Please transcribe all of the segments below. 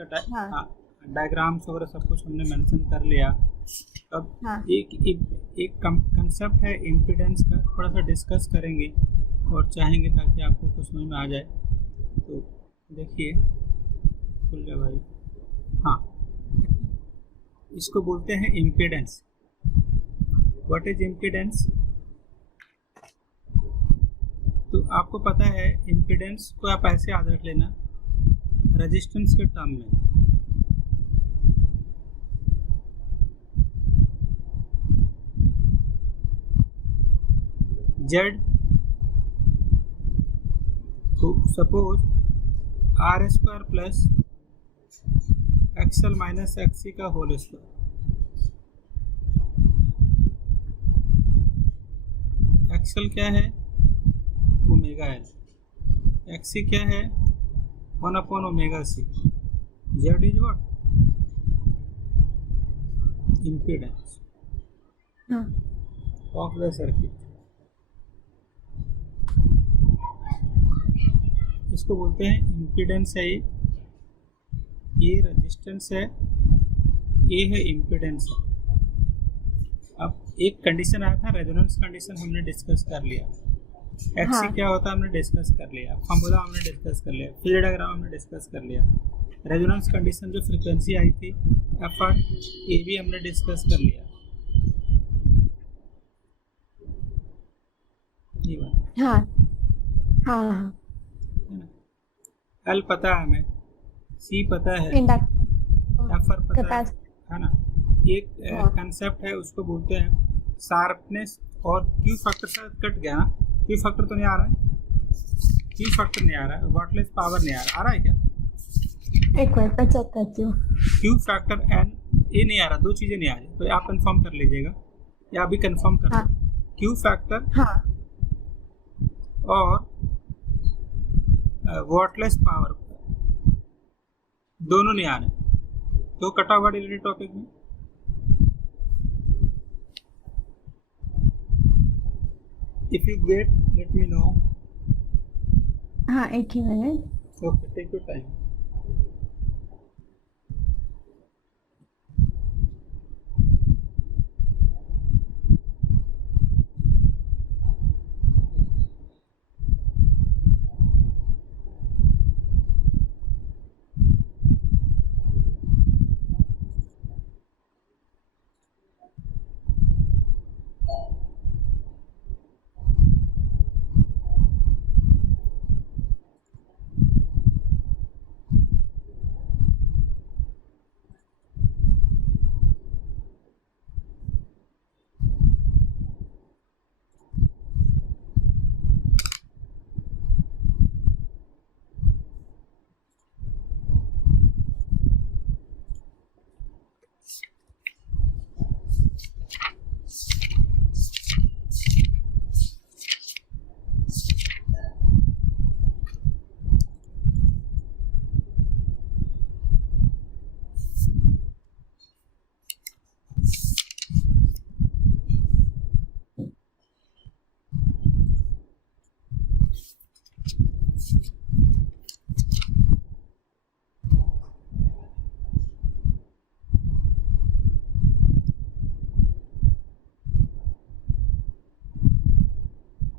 इसका हाँ डायग्राम्स वगैरह सब कुछ हमने मेंशन कर लिया। अब हाँ एक कंसेप्ट है इम्पीडेंस का, थोड़ा सा डिस्कस करेंगे और चाहेंगे ताकि आपको कुछ समझ में आ जाए। तो देखिए, खुल गया भाई। हाँ, इसको बोलते हैं इम्पीडेंस। What is impedance? तो आपको पता है इम्पीडेंस को आप ऐसे याद रख लेना, रेजिस्टेंस के टर्म में। जेड, तो suppose R square plus XL minus XC का होल स्क्वायर। एक्सएल क्या है? Omega L. एक्सी क्या है? 1/ओमेगा C. Z is what? Impedance हाँ ऑफ द सर्किट। इसको बोलते हैं इम्पीडेंस है ये रेजिस्टेंस है, ये है इम्पीडेंस है। अब एक कंडीशन आया था रेजोनेंस कंडीशन, हमने डिस्कस कर लिया। एक्सी हाँ क्या होता है हमने डिस्कस कर लिया, फॉर्मूला हमने डिस्कस कर लिया, फेजर डायग्राम हमने डिस्कस कर लिया। रेजोनेंस कंडीशन जो फ्रीक्वेंसी आई थी एफ आर, ये भी हमने डिस्कस कर लिया। ये बात हाँ हाँ है ना। एल पता है हमें, सी पता है, एफ आर पता है ना। एक कंसेप्ट है उसको बोलते हैं शार्पनेस, और क्यू फैक्टर से कट गया ना, क्यू फैक्टर तो नहीं आ रहा है, क्यू फैक्टर नहीं आ रहा है, वाटलेस पावर नहीं आ रहा है क्या? एक मिनट मैं चेक करती हूँ। क्यू फैक्टर एन ये नहीं आ रहा, दो चीज़ें नहीं आ रही, तो आप कंफर्म कर लीजिएगा या अभी कंफर्म कर हाँ क्यू फैक्टर हाँ और वाटलेस पावर दोनों नहीं आ रहे, तो कटा हुआ रिलेटेड टॉपिक में। If you get, let me know. हाँ एक ही मिनट। Okay, take your time.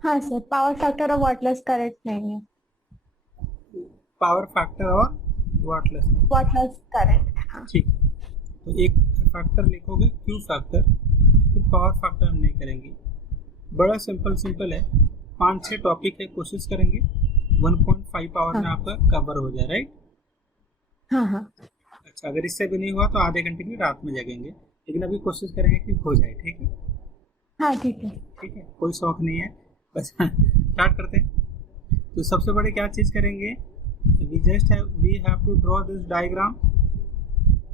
हाँ सर, पावर फैक्टर और वाटलेस करेक्ट नहीं है। पावर फैक्टर और वाटलेस, वाटलेस करेक्ट। हाँ ठीक। तो एक फैक्टर लिखोगे क्यू फैक्टर, फिर पावर फैक्टर हम नहीं करेंगे। बड़ा सिंपल है, 5-6 टॉपिक है, कोशिश करेंगे 1.5 आवर में हाँ आपका कवर हो जाए, राइट। हाँ हाँ अच्छा, अगर इससे भी नहीं हुआ तो आधे घंटे की रात में जगेंगे, लेकिन अभी कोशिश करेंगे कि हो जाए, ठीक है। हाँ ठीक है। ठीक है, कोई शौक नहीं है, बस स्टार्ट करते हैं। तो सबसे बड़ी क्या चीज़ करेंगे, we have to draw this diagram.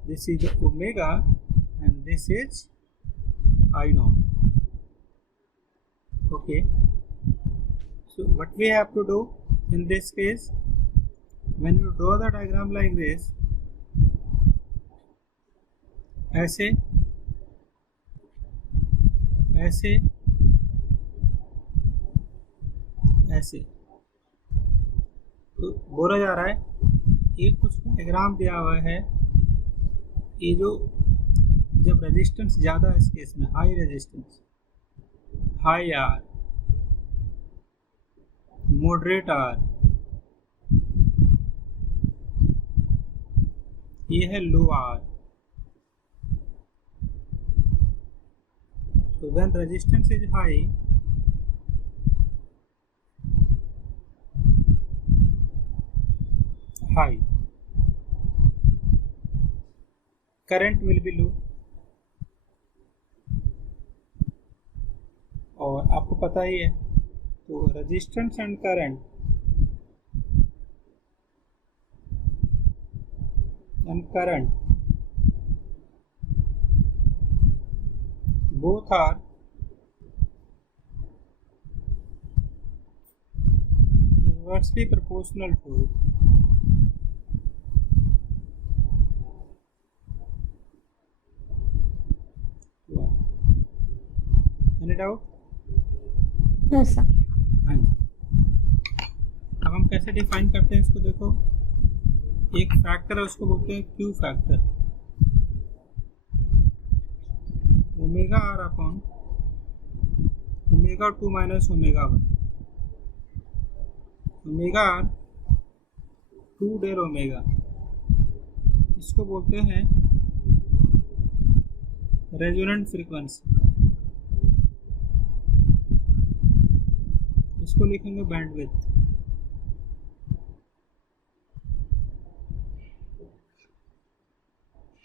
This is omega and this is I naught. Okay, so what we have to do in this case, when you draw the diagram like this, ऐसे ऐसे ऐसे, तो बोला जा रहा है एक कुछ डायग्राम दिया हुआ है, ये जो जब रेजिस्टेंस ज़्यादा है इस केस में, high resistance, high R, moderate R, ये है low R. So when resistance is high, current will be low। और आपको पता ही है, तो resistance and current both are inversely proportional to any doubt? No sir. हाँ जी। अब हम कैसे डिफाइन करते हैं इसको, देखो एक फैक्टर है उसको बोलते हैं Q factor, omega R upon omega 2 minus omega 1, omega R 2 del omega, इसको बोलते हैं रेजोनेंट फ्रीक्वेंसी, इसको लिखेंगे बैंडविड्थ।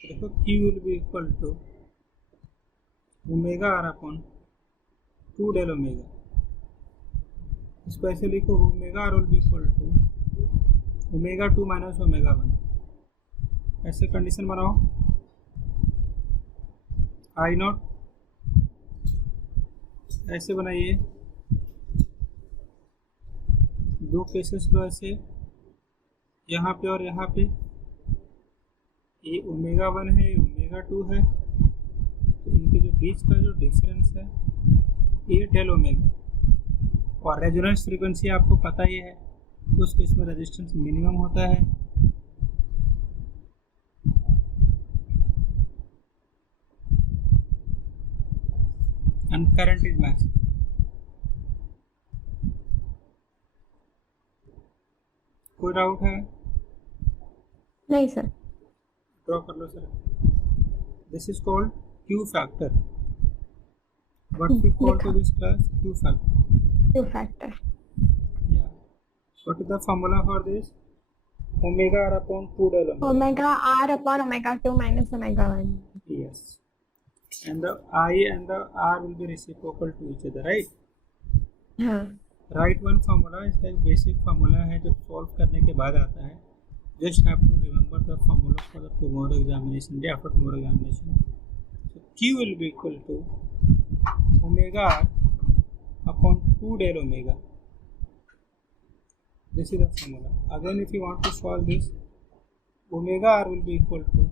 देखो Q will be equal to omega R upon 2 del omega, इसको ऐसे लिखो omega R will be equal to omega 2 minus omega 1। ऐसे कंडीशन बनाओ, आई नॉट ऐसे बनाइए, दो केसेस लो ऐसे, यहाँ पे और यहाँ पे, ये ओमेगा 1 है, ओमेगा 2 है, तो इनके जो बीच का जो डिफरेंस है ये डेल ओमेगा। और रेजोनेंस फ्रीक्वेंसी आपको पता ही है, उस केस में रेजिस्टेंस मिनिमम होता है, एंड करंट इज मैक्सिमम। कोई डाउट है? नहीं सर। ड्रॉ कर लो sir. This is called Q factor. What we call to this class Q factor. Q factor. Yeah. What is the formula for this? Omega R upon 2 del omega. Omega R upon omega 2 minus omega 1. Yes. And the I and the R will be reciprocal to each other, right? हाँ. Write one formula. इसका एक basic formula है जो solve करने के बाद आता है. Just have to remember the formula for the tomorrow examination, day after tomorrow examination. So Q will be equal to omega r upon 2 del omega. This is the formula. Again, if you want to solve this, omega r will be equal to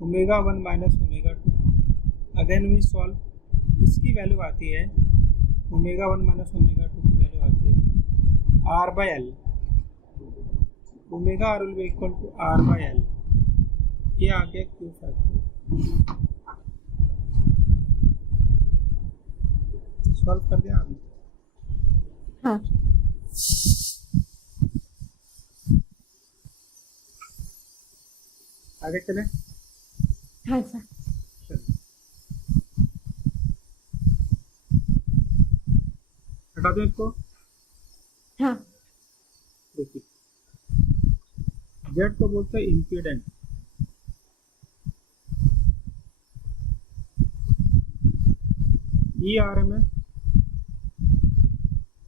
omega 1 minus omega 2. Again we solve, इसकी value आती है omega 1 minus omega 2 की value आती है r by l. omega r will be equal to r by l. ये आ गया Q factor. Solve कर दिया आपने? हाँ। आगे चले? हाँ सर। हटा दो इसको। हाँ। देखिए, जेड को बोलते हैं impedance, E R M S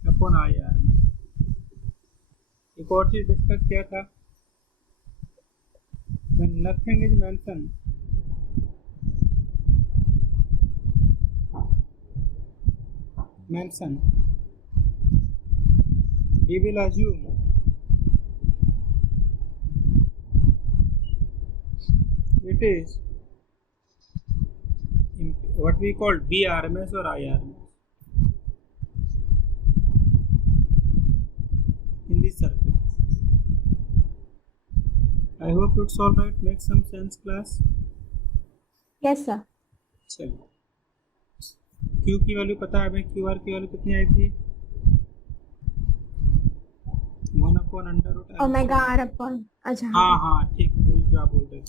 upon I R M S. एक और चीज डिस्कस किया था, when nothing is mentioned, we will assume it is what we call BRMS or IRMS in this circuit. I hope it's all right, make some sense class. Yes sir. चलिए, Q की value पता है हमें, Q R की value कितनी आई थी? 1/√L। Omega R upon, अच्छा हाँ हाँ ठीक है, वही जो आप बोल रहे थे।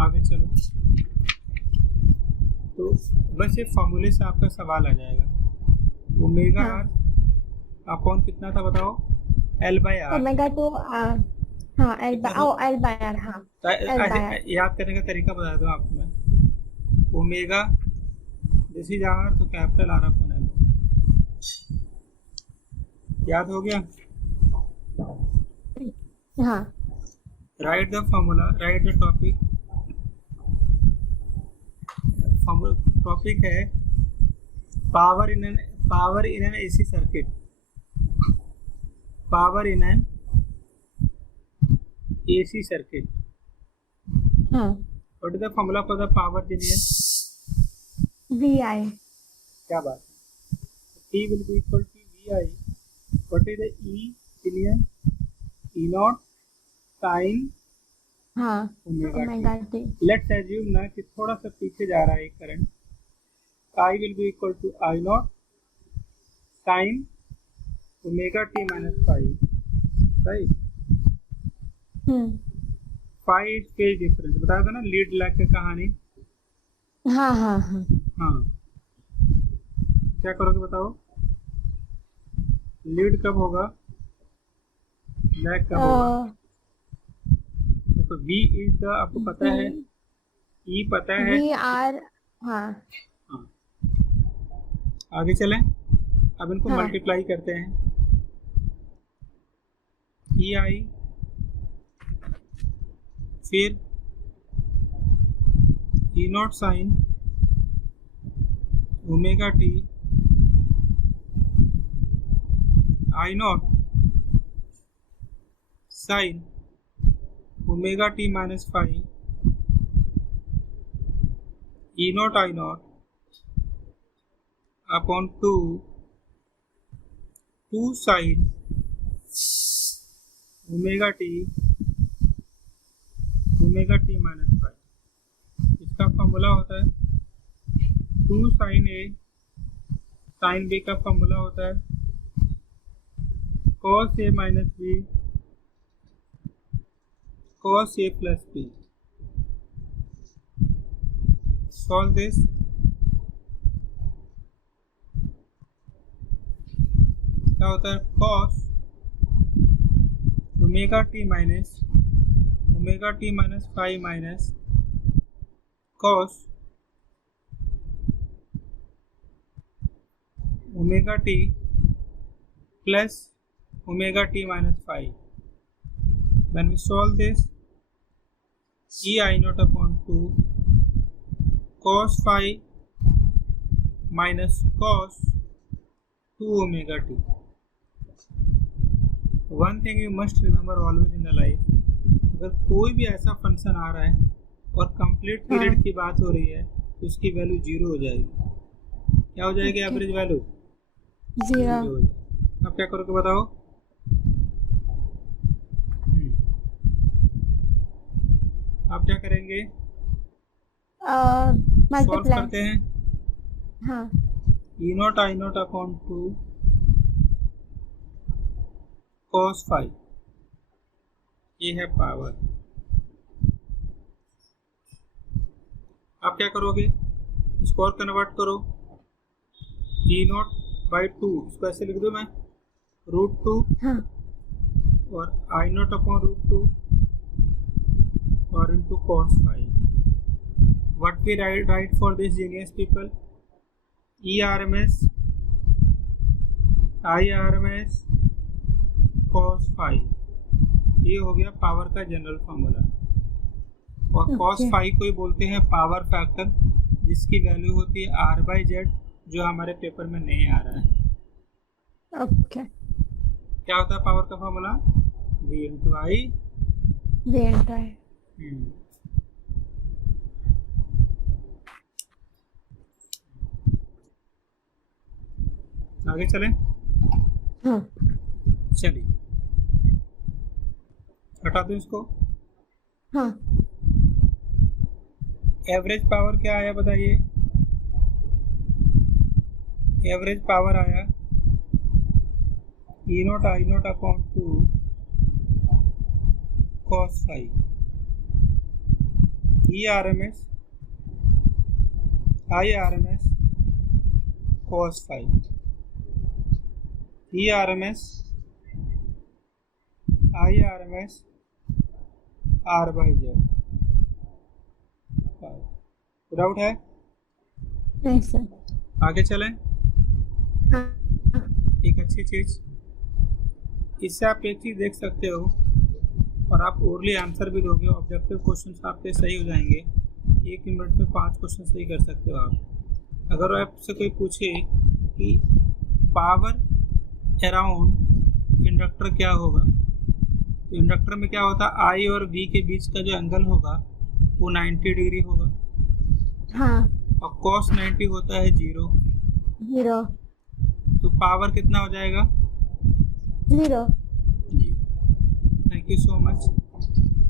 आगे चलो, तो बस ये फॉर्मूले से आपका सवाल आ जाएगा। ओमेगा हाँ। आर अपॉन कितना था बताओ? L by R. Omega two हाँ एल बाय आर, हाँ एल बाय आर। याद करने का तरीका बता दूँ आपको मैं। ओमेगा दिस इज आर, तो कैपिटल आर अपॉन एल। याद हो गया? हाँ। Write the formula, write the topic. Topic है power in an AC circuit. Power in an AC circuit. हाँ। What is the formula for the power genius? V I. क्या बात है। P will be equal to VI. What is the E genius? E naught sine हाँ omega omega T. T. Let's assume ना कि थोड़ा सा पीछे जा रहा है current. I will be equal to I naught sine omega T minus five, right? Five is phase difference, बताया था ना लीड लैग की कहानी। हाँ हाँ हाँ। हाँ, क्या करोगे बताओ? लीड कब होगा, लैग कब होगा? देखो V इज द, आपको पता है, E पता है, वी आर। हाँ हाँ। आगे चलें, अब इनको हाँ। मल्टीप्लाई करते हैं। ई आई, फिर E naught sine omega T, I naught sine omega T minus five, E naught I naught upon two sine omega T minus five. इसका फॉर्मूला होता है 2 साइन ए साइन बी का formula होता है cos A minus B cos A plus B. Solve this. क्या होता है? cos omega T minus five minus cos omega T plus omega T minus five. When we solve this, e I naught upon 2 cos phi minus cos 2 omega t. One thing you must remember always in the life, अगर कोई भी ऐसा function आ रहा है और complete period की बात हो रही है तो उसकी वैल्यू जीरो हो जाएगी। क्या हो जाएगी? एवरेज वैल्यू जीरो हो जाएगी। अब क्या करोगे बताओ? आप क्या करेंगे? सॉल्व करते हैं। हाँ। E naught I naught upon 2 cos five, ये है पावर। आप क्या करोगे? इसको और कन्वर्ट करो। ई नॉट बाई 2, इसको ऐसे लिख दो मैं, √2 हाँ। और आई नॉट अपॉन √2 और into cos phi. What we write for this genius people? E R M S I R M S cos five. ये हो गया पावर का जनरल फॉर्मूला। और cos फाइव को ही बोलते हैं पावर फैक्टर, जिसकी वैल्यू होती है R/Z, जो हमारे पेपर में नहीं आ रहा है। ओके। क्या होता है पावर का फॉर्मूला? V इंटू आई। आगे चलें। हाँ। चलिए हटा दो इसको। हाँ एवरेज पावर क्या आया बताइए? एवरेज पावर आया E not I naught upon 2 cos phi ERMS IRMS cos phi ERMS IRMS R by Z। Doubt है? नहीं सर। आगे चलें। हाँ एक अच्छी चीज, इससे आप एक चीज देख सकते हो और आप ओरली आंसर भी दोगे, ऑब्जेक्टिव क्वेश्चंस आपके सही हो जाएंगे। 1 मिनट में 5 क्वेश्चन सही कर सकते हो आप। अगर आपसे कोई पूछे कि पावर अराउंड इंडक्टर क्या होगा, तो इंडक्टर में क्या होता है, आई और बी के बीच का जो एंगल होगा वो 90 डिग्री होगा। हाँ और cos 90 होता है 0। 0 तो पावर कितना हो जाएगा? 0। Thank you so much.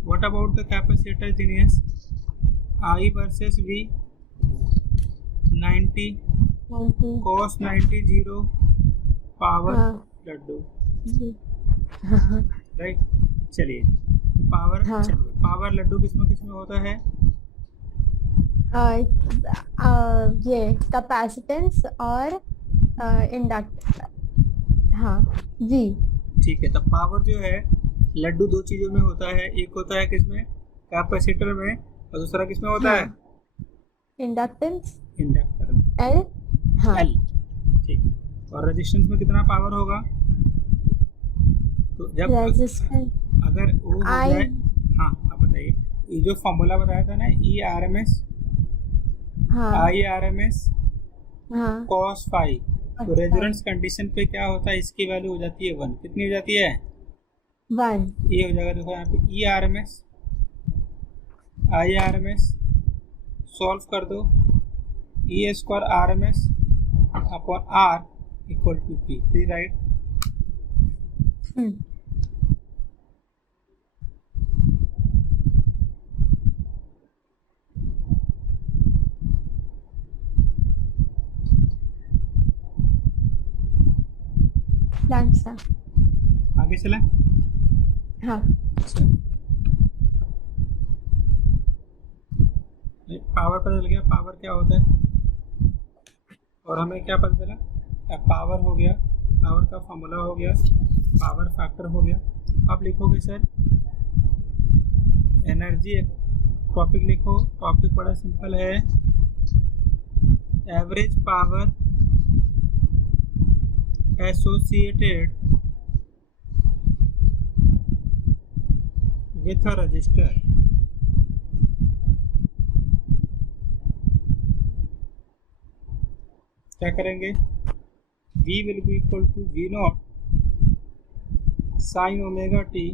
What about the capacitor Genius? I versus V 90 cos 90 0 power Laddu, right. चलिए पावर, पावर लड्डू किसमें होता है? ये कैपेसिटेंस और इंडक्ट, हाँ जी ठीक है। तो पावर जो है लड्डू दो चीजों में होता है, एक होता है किसमें? कैपेसिटर में, और दूसरा किसमें होता है? इंडक्टेंस, इंडक्टर में, एल। हाँ एल, ठीक है। और रेजिस्टेंस में कितना पावर होगा? तो जब रेजिस्टेंस अगर वो हो जाए, हाँ आप बताइए, ये जो फॉर्मूला बताया था ना, E R M S I R M S cos phi, तो रेजोनेंस कंडीशन पे क्या होता है, इसकी वैल्यू हो जाती है 1। कितनी हो जाती है? 1। ये हो जाएगा, देखो यहाँ पे E R M S I R M S solve कर दो, E square R M S upon R equal to P, right. आगे चलें। हाँ पावर पता चल गया, पावर क्या होता है, और हमें क्या पता चला? पावर हो गया, पावर का फॉर्मूला हो गया, पावर फैक्टर हो गया। अब लिखोगे सर एनर्जी, टॉपिक लिखो। टॉपिक बड़ा सिंपल है, average power associated with a resistor। क्या करेंगे? V will be equal to V naught sin omega t,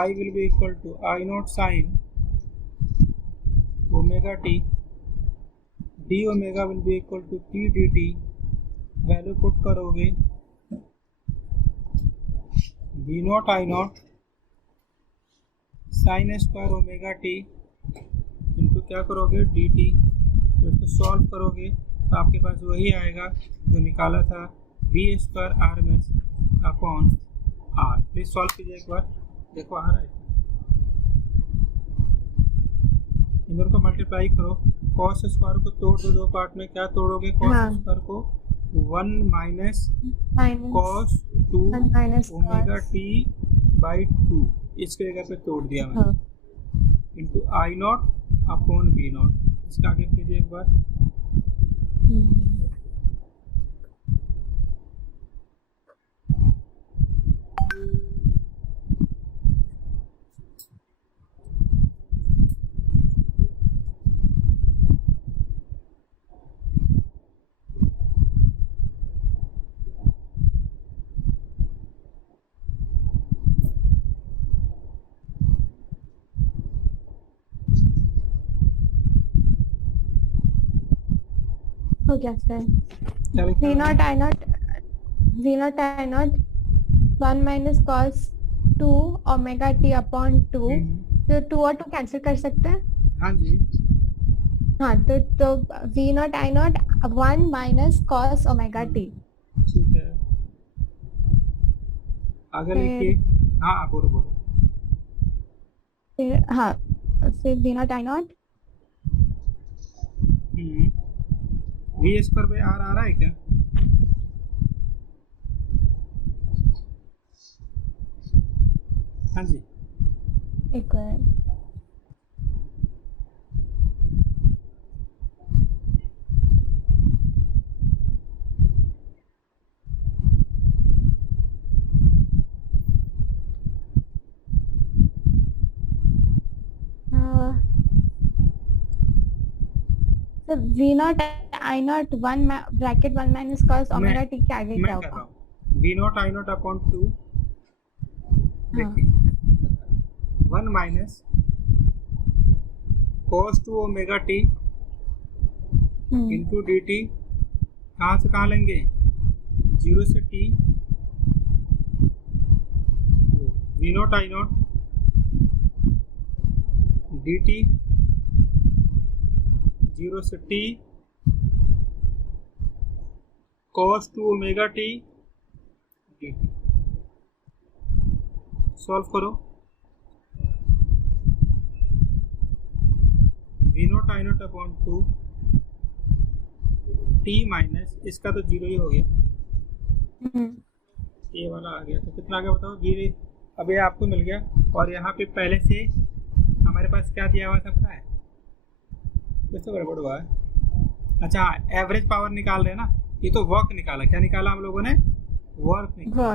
I will be equal to I naught sin omega t, d omega will be equal to P dt। Value put करोगे V naught I naught sine square omega T into क्या करोगे? D T. तो इसको solve करोगे तो आपके पास वही आएगा जो निकाला था, B square R M S upon R. Please solve कीजिए एक बार, देखो आ रहा है। इन दोनों को मल्टीप्लाई करो, कॉस स्क्वायर को तोड़ दो दो पार्ट में। क्या तोड़ोगे? कॉस स्क्वायर को 1 minus cos 2 omega T by 2, इसके जगह पे तोड़ दिया मैंने, into I naught upon V naught. इसका आगे कीजिए एक बार। हो गया sir. V naught I naught 1 minus cos 2 omega t upon 2 तो 2 और 2 कैंसिल कर सकते हैं। हाँ जी। हाँ तो V naught I naught 1 minus cos omega T. ठीक है, आगे लिखिए। हाँ बोलो बोलो। फिर हाँ, फिर V naught I naught V square by R आ रहा है क्या? हाँ जी। एक मिनट। तो V naught I naught 1 bracket 1 minus cos omega T के आगे क्या होगा? V naught I naught upon 2 हाँ 1 minus cos 2 omega T into D T. कहाँ से कहाँ लेंगे? 0 से t। V naught I naught D T 0 से t cos 2 omega T D T. Solve करो। V naught I naught upon 2 T minus इसका तो 0 ही हो गया, ये वाला आ गया, तो कितना आ गया बताओ? जी अब ये आपको मिल गया। और यहाँ पे पहले से हमारे पास क्या दिया हुआ था पता है? कुछ तो गड़बड़ हुआ है। अच्छा हाँ, एवरेज पावर निकाल रहे हैं ना, ये तो वर्क निकाला। क्या निकाला हम लोगों ने? वर्क निकाला।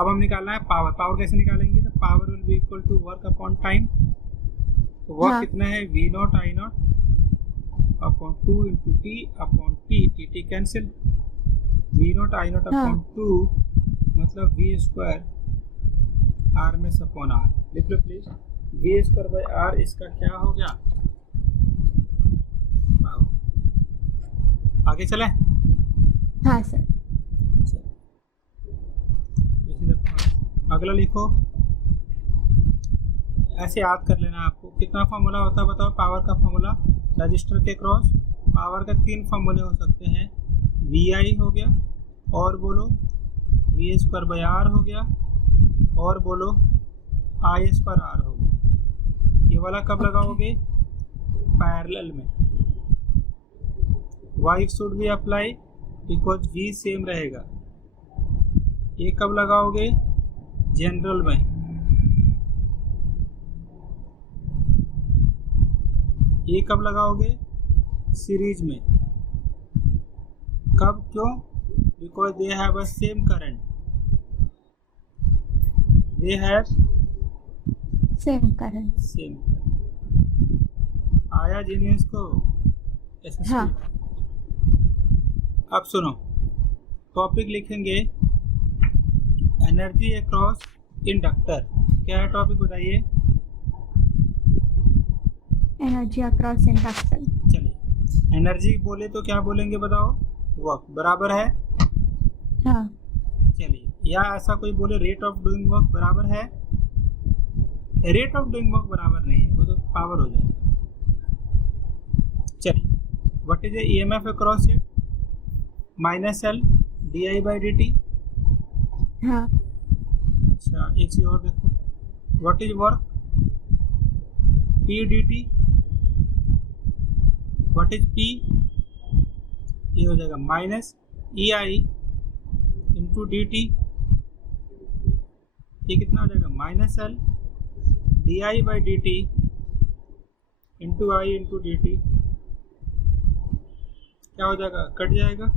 अब हम निकालना है पावर। पावर कैसे निकालेंगे? तो power will be equal to work upon time. तो वर्क कितना है? V naught I naught upon 2 into T upon T. T T cancel. V naught I naught upon 2 मतलब वी स्क्वायर आर में upon R. लिख लो please. V square by R इसका क्या हो गया? आगे चले? हाँ सर। अगला लिखो। ऐसे याद कर लेना आपको। कितना फॉर्मूला होता है बताओ? पावर का फॉर्मूला रजिस्टर के क्रॉस पावर का 3 फॉर्मूले हो सकते हैं। वी आई हो गया, और बोलो वी स्क्वायर बाई आर हो गया, और बोलो आई स्क्वायर आर हो गया। ये वाला कब लगाओगे? पैरेलल में। Why should be apply because V same रहेगा। ये कब लगाओगे? जनरल में। ये कब लगाओगे? सीरीज में। कब? क्यों? Because they have a same current. They have same current. Same current. आया जीनियस को? हाँ। अब सुनो, टॉपिक लिखेंगे एनर्जी अक्रॉस इंडक्टर। क्या है टॉपिक बताइए? Energy across inductor. चलिए, एनर्जी बोले तो क्या बोलेंगे बताओ? वर्क बराबर है। हाँ। चलिए, या ऐसा कोई बोले रेट ऑफ डूइंग वर्क बराबर है। रेट ऑफ डूइंग वर्क बराबर नहीं है, वो तो पावर हो जाएगा। चलिए, what is a EMF across it? Minus L D I by D T. हाँ। अच्छा, एक चीज और देखो, what is work? P D T. What is P? ये हो जाएगा माइनस ई आई इंटू डी टी। ये कितना हो जाएगा? Minus L D I by D T into I into D T. क्या हो जाएगा? कट जाएगा।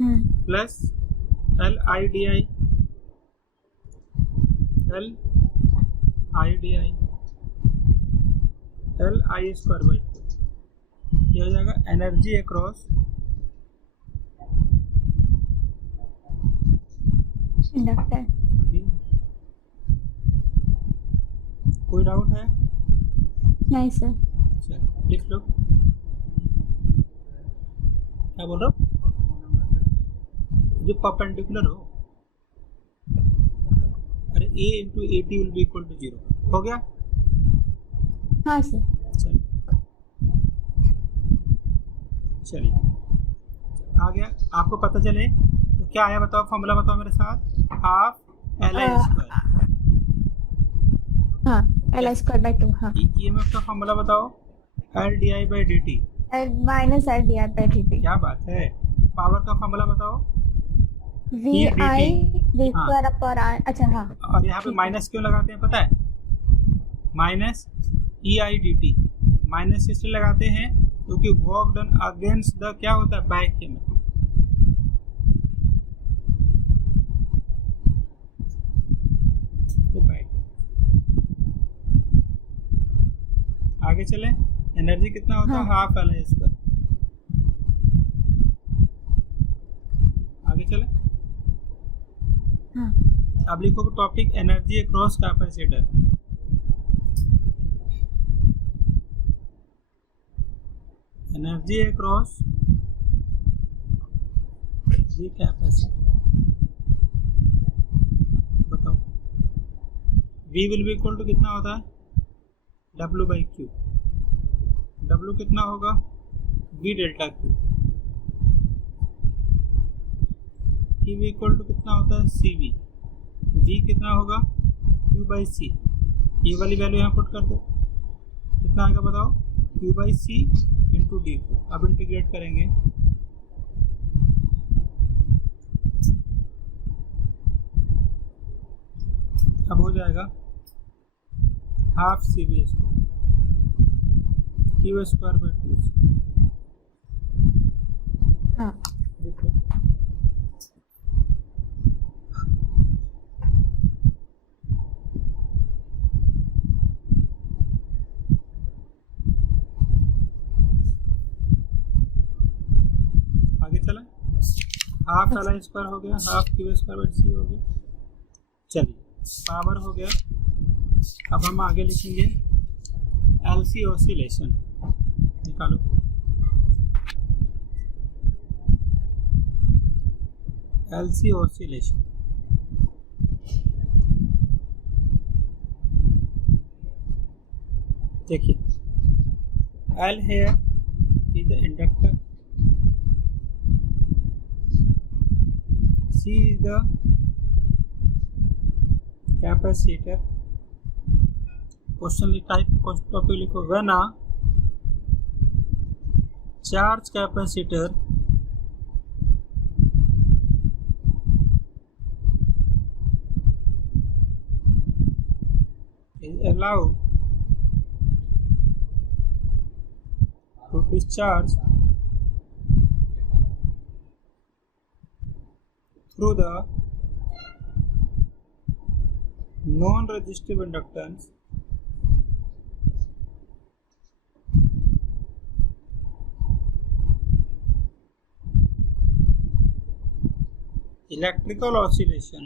Plus L I D I, L I D I, L I square by 2। ये हो जाएगा एनर्जी अक्रॉस इंडक्टर। कोई डाउट है? नहीं सर। चलो लिख लो। क्या बोल रहा हूँ? जो परपेंडिकुलर हो, अरे a into A T will be equal to 0। हो गया? हाँ सर। चलिए आ गया। आपको पता चले तो क्या आया बताओ, फॉर्मूला बताओ मेरे साथ। Half LI square. हाँ, LI स्क्वायर बाय 2। हाँ, EMF का फॉर्मूला बताओ। LDI/dt। Minus LDI/dt। क्या बात है। पावर का फॉर्मूला बताओ। VI V हाँ। Square upon R। अच्छा हाँ। और यहाँ पे माइनस क्यों लगाते हैं पता है? Minus EIDT। माइनस इसलिए लगाते हैं क्योंकि वर्क डन अगेंस्ट द क्या होता है, बैक ईएमएफ। आगे चले। एनर्जी कितना होता है? Half LI square. आगे चले। अब लिखो topic energy across capacitor. Energy across the capacitor. बताओ। V will be equal to कितना होता है? W/Q। W कितना होगा? V delta Q। Q equal to कितना होता है? CV। V कितना होगा? Q/C। ये वाली वैल्यू यहाँ पुट कर दो, कितना आएगा बताओ? Q/C into D. अब इंटीग्रेट करेंगे। अब हो जाएगा half CV square Q square by 2। हाँ। देखो आगे चला। हाफ LI स्क्वायर हो गया, half Q square by C हो गया। चलिए पावर हो गया। अब हम आगे लिखेंगे LC ऑसिलेशन। निकालो। LC oscillation. देखिए L here is the inductor, C is the capacitor। Question type topic लिखो। When a charge capacitor is allowed to discharge through the non-resistive inductance, electrical oscillation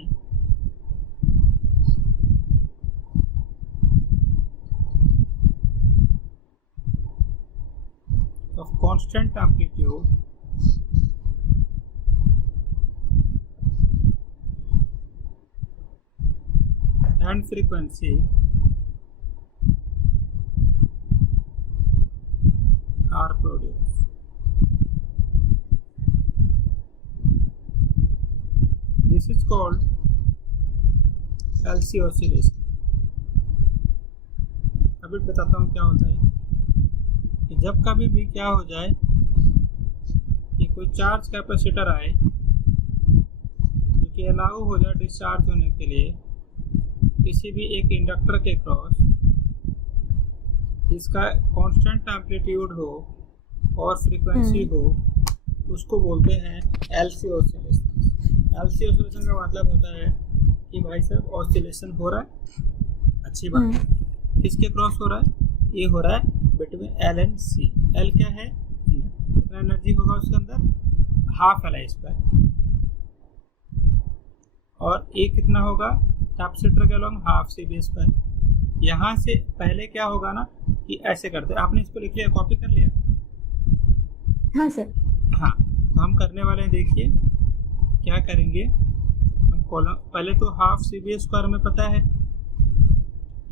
of constant amplitude and frequency are produced। This is called LC oscillation। अभी बताता हूँ क्या होता है कि जब कभी भी क्या हो जाए कि कोई चार्ज कैपेसिटर आए जो कि अलाउ हो जाए डिस्चार्ज होने के लिए किसी भी एक इंडक्टर के क्रॉस, जिसका कांस्टेंट एम्पलीट्यूड हो और फ्रीक्वेंसी हो, उसको बोलते हैं LC ऑसिलेशन। LC ऑसिलेशन का मतलब होता है कि भाई साहब ऑसिलेशन हो रहा है, अच्छी बात है। किसके क्रॉस हो रहा है? ये हो रहा है between L and C। L क्या है? कितना एनर्जी होगा उसके अंदर? Half LI square. और ए कितना होगा? कैपेसिटर के अलोंग हाफ CV स्क्वायर। यहाँ से पहले क्या होगा ना कि ऐसे करते, आपने इसको लिख लिया, कॉपी कर लिया? हाँ सर। हाँ, तो हम करने वाले हैं, देखिए क्या करेंगे। हम कॉलम पहले तो हाफ CV स्क्वायर में पता है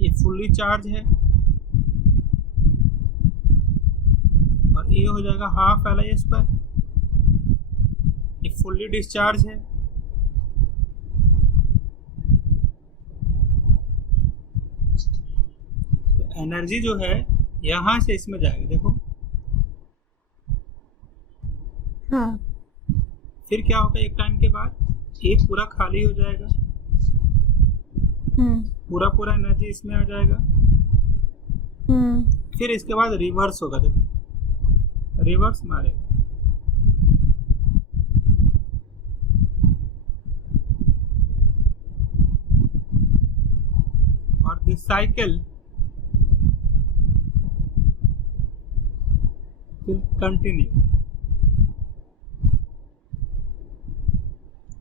ये फुल्ली चार्ज है और ये हो जाएगा हाफ LI स्क्वायर। ये फुल्ली डिस्चार्ज है, तो एनर्जी जो है यहाँ से इसमें जाएगी, देखो। हाँ। फिर क्या होगा, एक टाइम के बाद ये पूरा खाली हो जाएगा, पूरा एनर्जी इसमें आ जाएगा। फिर इसके बाद रिवर्स होगा, देखो रिवर्स मारेगा, और दिस साइकिल will continue।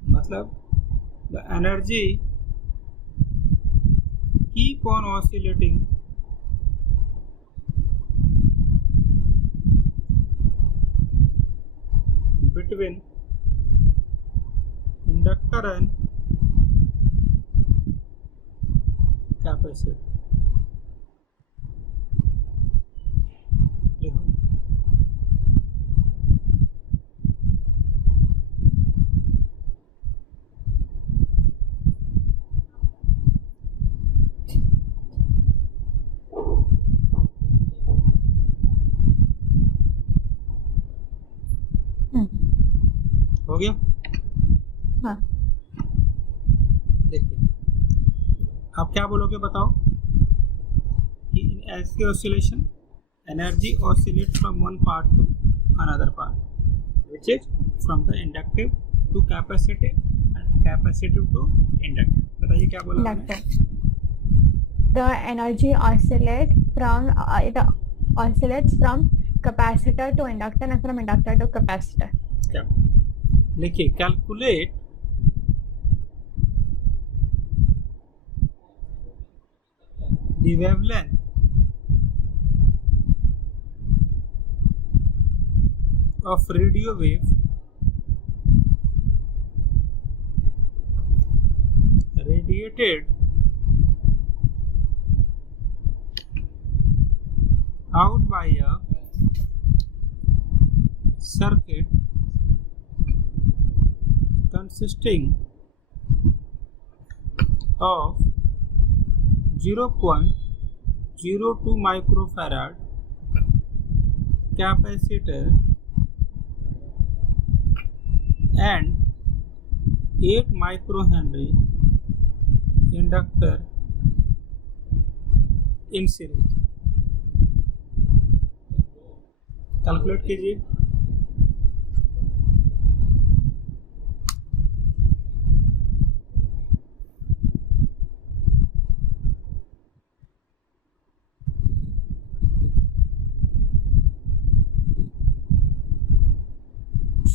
मतलब the energy keep on oscillating between inductor and capacitor। देखो हो गया। हाँ। देखिए आप क्या बोलोगे, बताओ कि in LC oscillation energy oscillates from one part to another part, which is from the inductive to capacitive and capacitive to inductive। बताइए क्या बोला आपने? The energy oscillates from capacitor to inductor and from inductor to capacitor। क्या लिखिए, calculate the wavelength of radio wave radiated out by a circuit consisting of 0.02 microfarad capacitor and 8 microhenry inductor in series। Calculate कीजिए।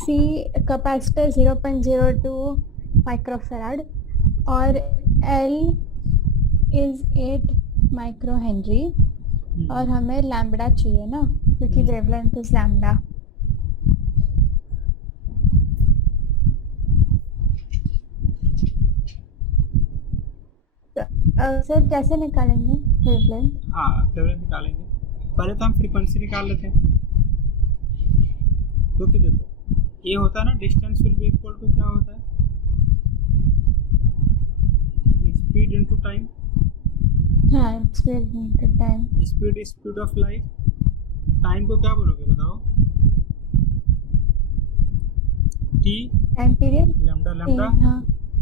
C capacitor 0.02 microfarad और L is 8 micro Henry और हमें lambda चाहिए ना, क्योंकि wavelength is lambda. Sir कैसे निकालेंगे wavelength? हाँ वेवलेंथ निकालेंगे, पहले तो हम फ्रीक्वेंसी निकाल लेते हैं। क्योंकि देखो ये होता है ना, distance will be equal to क्या होता है, स्पीड इनटू टाइम। हाँ, speed into time. Speed speed of light. Time को क्या बोलोगे बताओ? T time period. Lambda lambda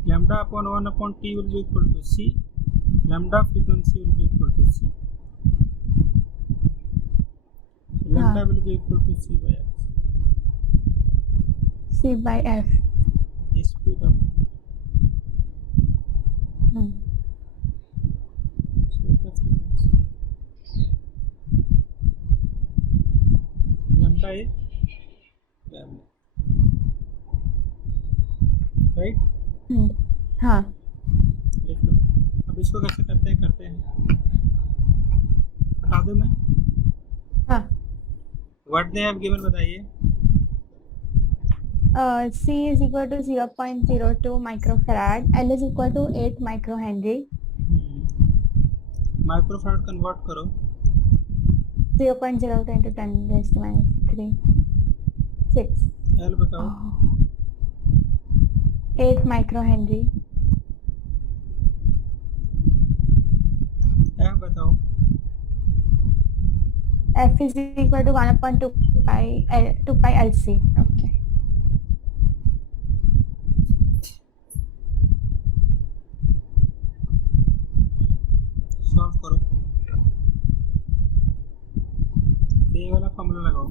lambda upon 1 upon T will be equal to C. Lambda frequency will be equal to C. Lambda will be equal to C by F. C by F speed of lambda is right. हाँ लिख लो। अब इसको कैसे करते हैं बता दो मैं। हाँ, व्हाट दे हैव गिवन बताइए। C is equal to 0.02 microfarad, L is equal to 8 microhenry, microfarad convert करो। 0.02 into 10⁻³ 6 एल बताओ। 8 माइक्रो हेनरी। एफ बताओ। F is equal to 1/2 pi LC. Okay. Solve करो। ये वाला फॉर्मूला लगाओ।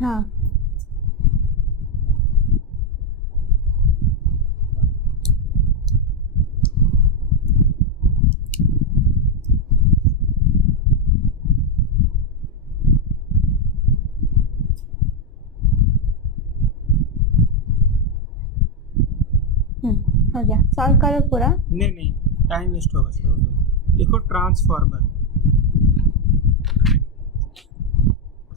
हाँ। हो गया। सॉल्व करो पूरा। नहीं टाइम वेस्ट होगा। देखो ट्रांसफार्मर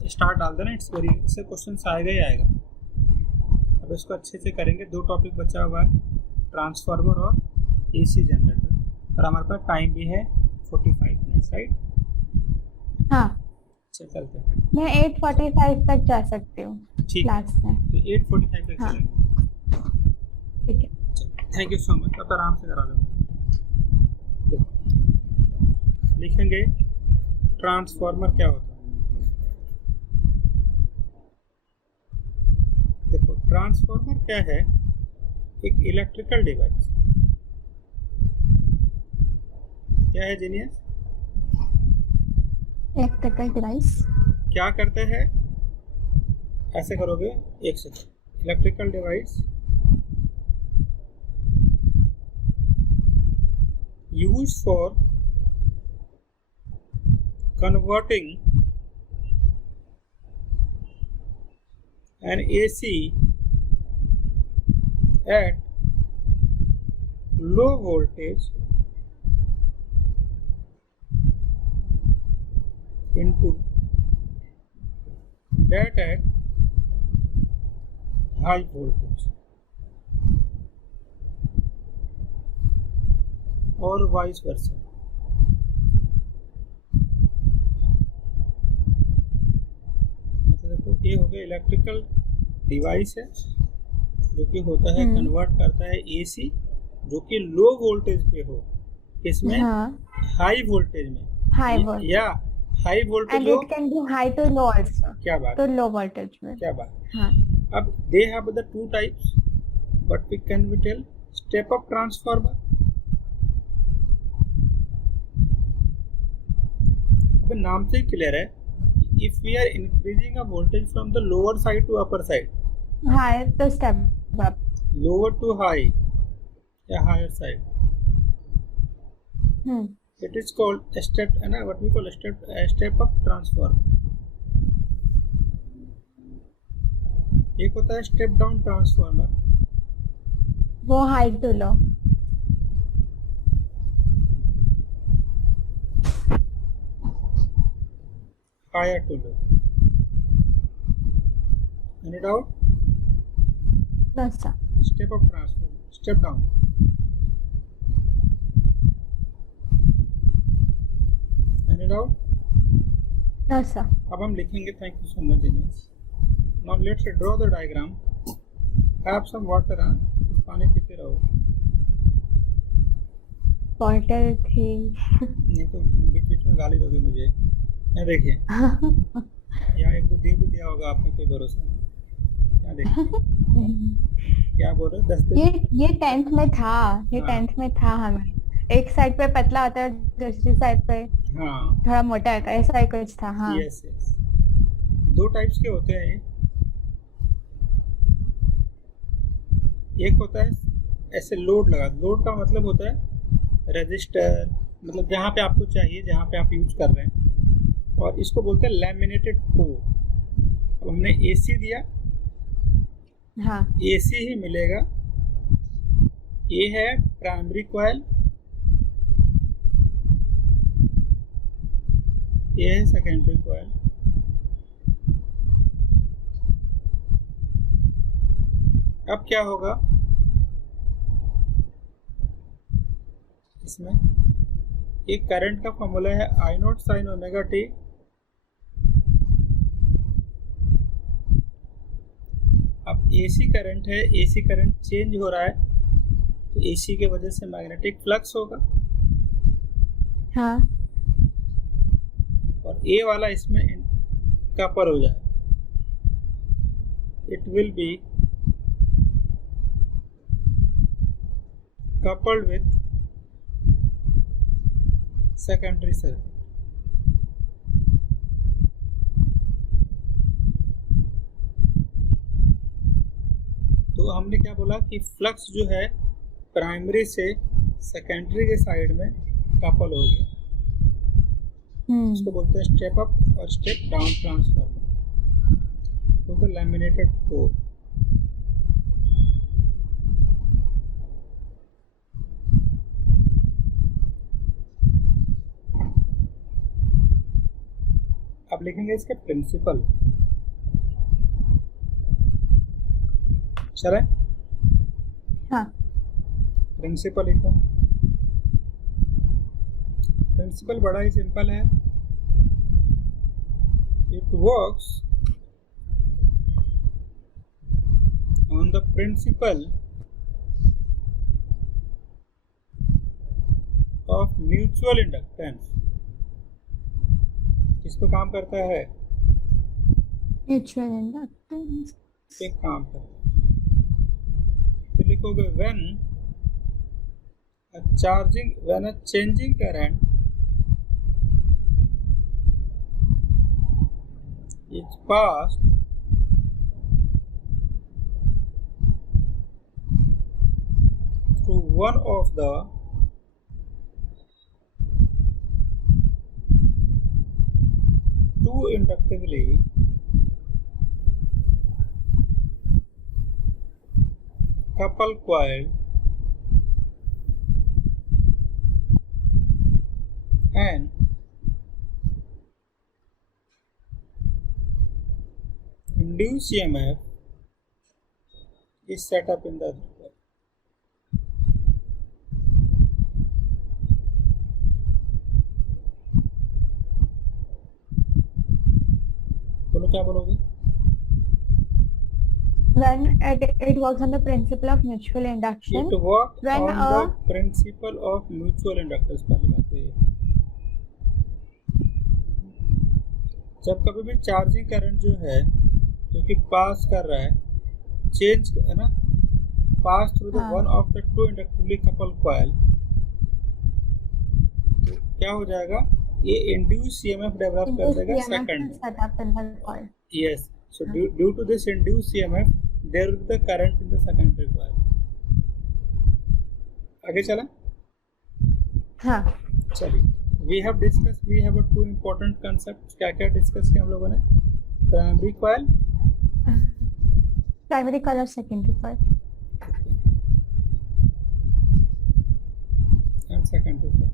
स्टार्ट डाल देना। इट्स वेरी, इससे क्वेश्चन आएगा ही आएगा। अब इसको अच्छे से करेंगे। 2 टॉपिक बचा हुआ है, ट्रांसफार्मर और एसी जनरेटर, और हमारे पास टाइम भी है 45 मिनट्स, राइट? हाँ। चलते हैं। मैं 8:45 तक जा सकती हूँ क्लास में। तो 8:45 तक चलेंगे। ठीक है। Thank you so much. अब आराम से करा दूँगा। लिखेंगे ट्रांसफार्मर क्या होता है। देखो ट्रांसफार्मर क्या है, एक इलेक्ट्रिकल डिवाइस। क्या है जीनियस? इलेक्ट्रिकल डिवाइस क्या करते हैं? ऐसे करोगे, एक second. Electrical device used for converting an AC at low voltage into that at high voltage, or vice versa. ये हो गया इलेक्ट्रिकल डिवाइस है जो कि होता है कन्वर्ट करता है एसी जो कि लो वोल्टेज पे हो, इसमें हाई वोल्टेज में, या हाई वोल्टेज हो। It can be high to low also. क्या बात, तो लो वोल्टेज में। क्या बात। हाँ। अब they have the 2 types, but we can we tell step up transformer. अब नाम से ही क्लियर है, if we are increasing a voltage from the lower side to upper side, higher to step up, lower to high, या higher side, it is called a step, and what we call a step up transformer. एक होता है step down transformer, वो high to low। higher to low. Any doubt? No sir. Step up transformer, step down. Any doubt? No sir. अब हम लिखेंगे। Thank you so much Dinesh. Now let's draw the diagram. Have some water, हाँ? पानी पीते रहो। Bottle थी। नहीं तो बीच बीच में गाली दोगे मुझे। यहाँ देखिए यहाँ 1-2 दे भी दिया होगा आपने, कोई भरोसा नहीं। यहाँ देखिए क्या बोल रहे, 10 ये 10th में था। ये 10th में था। हमें एक साइड पे पतला होता है, दूसरी साइड पे थोड़ा मोटा होता है, ऐसा ही कुछ था। हाँ। यस 2 टाइप्स के होते हैं। एक होता है ऐसे लोड लगा। लोड का मतलब होता है रजिस्टर, मतलब जहाँ पे आपको चाहिए, जहाँ पे आप यूज कर रहे हैं, और इसको बोलते हैं लैमिनेटेड कोर। अब हमने एसी दिया, हाँ, एसी ही मिलेगा। ये है प्राइमरी कॉइल, ये है सेकेंडरी कॉइल। अब क्या होगा, इसमें एक करंट का फॉर्मूला है आई नॉट साइन ओमेगा टी अब एसी करंट है, एसी करंट चेंज हो रहा है तो एसी के वजह से मैग्नेटिक फ्लक्स होगा। हाँ। और ए वाला इसमें कपल हो जाएगा, it will be coupled with secondary circuit। तो हमने क्या बोला कि फ्लक्स जो है प्राइमरी से सेकेंडरी के साइड में कपल हो गया। इसको बोलते हैं स्टेप अप और स्टेप डाउन ट्रांसफार्मर, तो लैमिनेटेड कोर। अब लिखेंगे इसके प्रिंसिपल। चले? हाँ। प्रिंसिपल लिखो। प्रिंसिपल बड़ा ही सिंपल है। It works on the principle of mutual inductance. किस पे काम करता है? म्यूचुअल इंडक्टेंस पे काम करता है। तो लिखोगे when a changing current is passed through one of the two inductively coupled coil and induced EMF is set up in the other coil। बोलो क्या बोलोगे? When it works on the principle of mutual induction. It works on the principle of mutual inductance। पहली बात तो ये, जब कभी भी चार्जिंग करंट जो है जो कि पास कर रहा है, चेंज है ना, pass through the one of the two inductively coupled coil, तो क्या हो जाएगा? ये इंड्यूस ईएमएफ डेवलप कर देगा second. Yes, so due to this induced EMF there will be the current in the secondary coil। आगे चला? हाँ। चलिए, we have two important concepts। क्या क्या डिस्कस किया हम लोगों ने? प्राइमरी कॉइल, प्राइमरी कॉइल और secondary coil and secondary coil.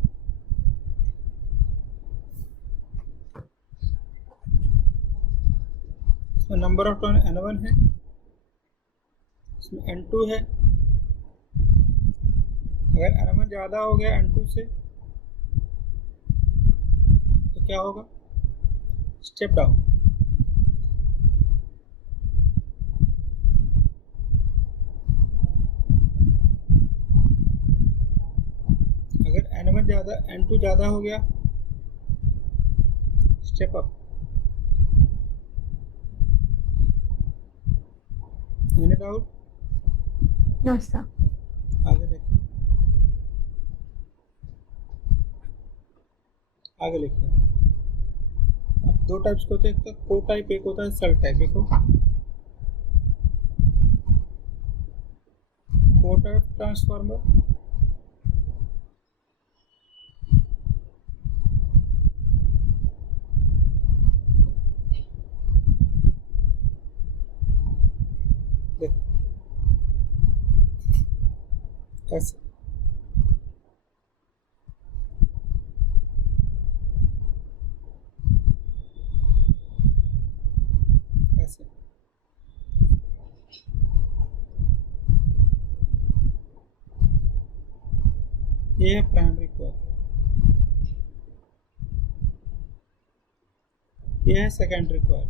इसमें नंबर ऑफ टर्न N1 है, इसमें N2 है। अगर N1 ज़्यादा हो गया N2 से तो क्या होगा? Step down. अगर N1 ज़्यादा N2 ज़्यादा हो गया, step up. Any doubt? No sir. आगे देखिए, आगे लिखिए। अब दो टाइप्स के होते हैं, एक तो को टाइप, एक होता है सेल टाइप। देखो, को टाइप ट्रांसफार्मर देखो ऐसे, ऐसे। ये है प्राइमरी कॉइल, ये है सेकेंडरी कॉइल।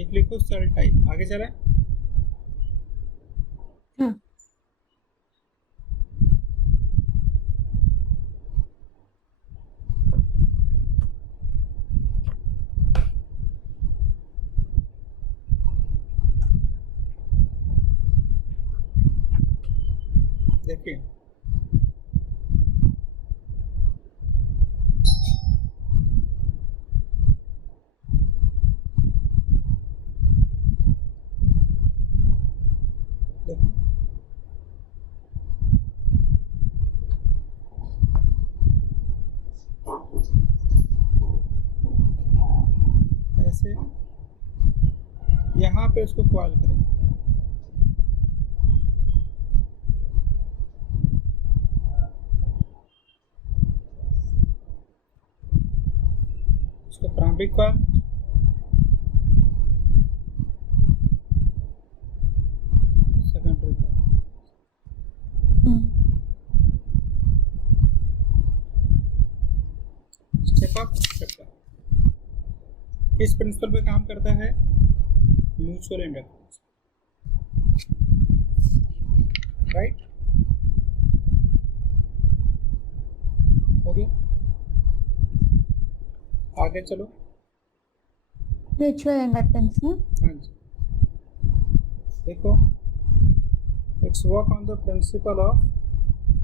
एक लिखो सेल टाइप। आगे चले। देखिए ऐसे यहाँ पे इसको कॉइल करें। इसको primary coil, secondary coil. Step up step down. इस प्रिंसिपल पे काम करता है म्यूचुअल इंडक्टेंस, राइट। हो गया। आगे चलो। म्यूचुअल इंडक्टेंस में हाँ जी, देखो it's work on the principle of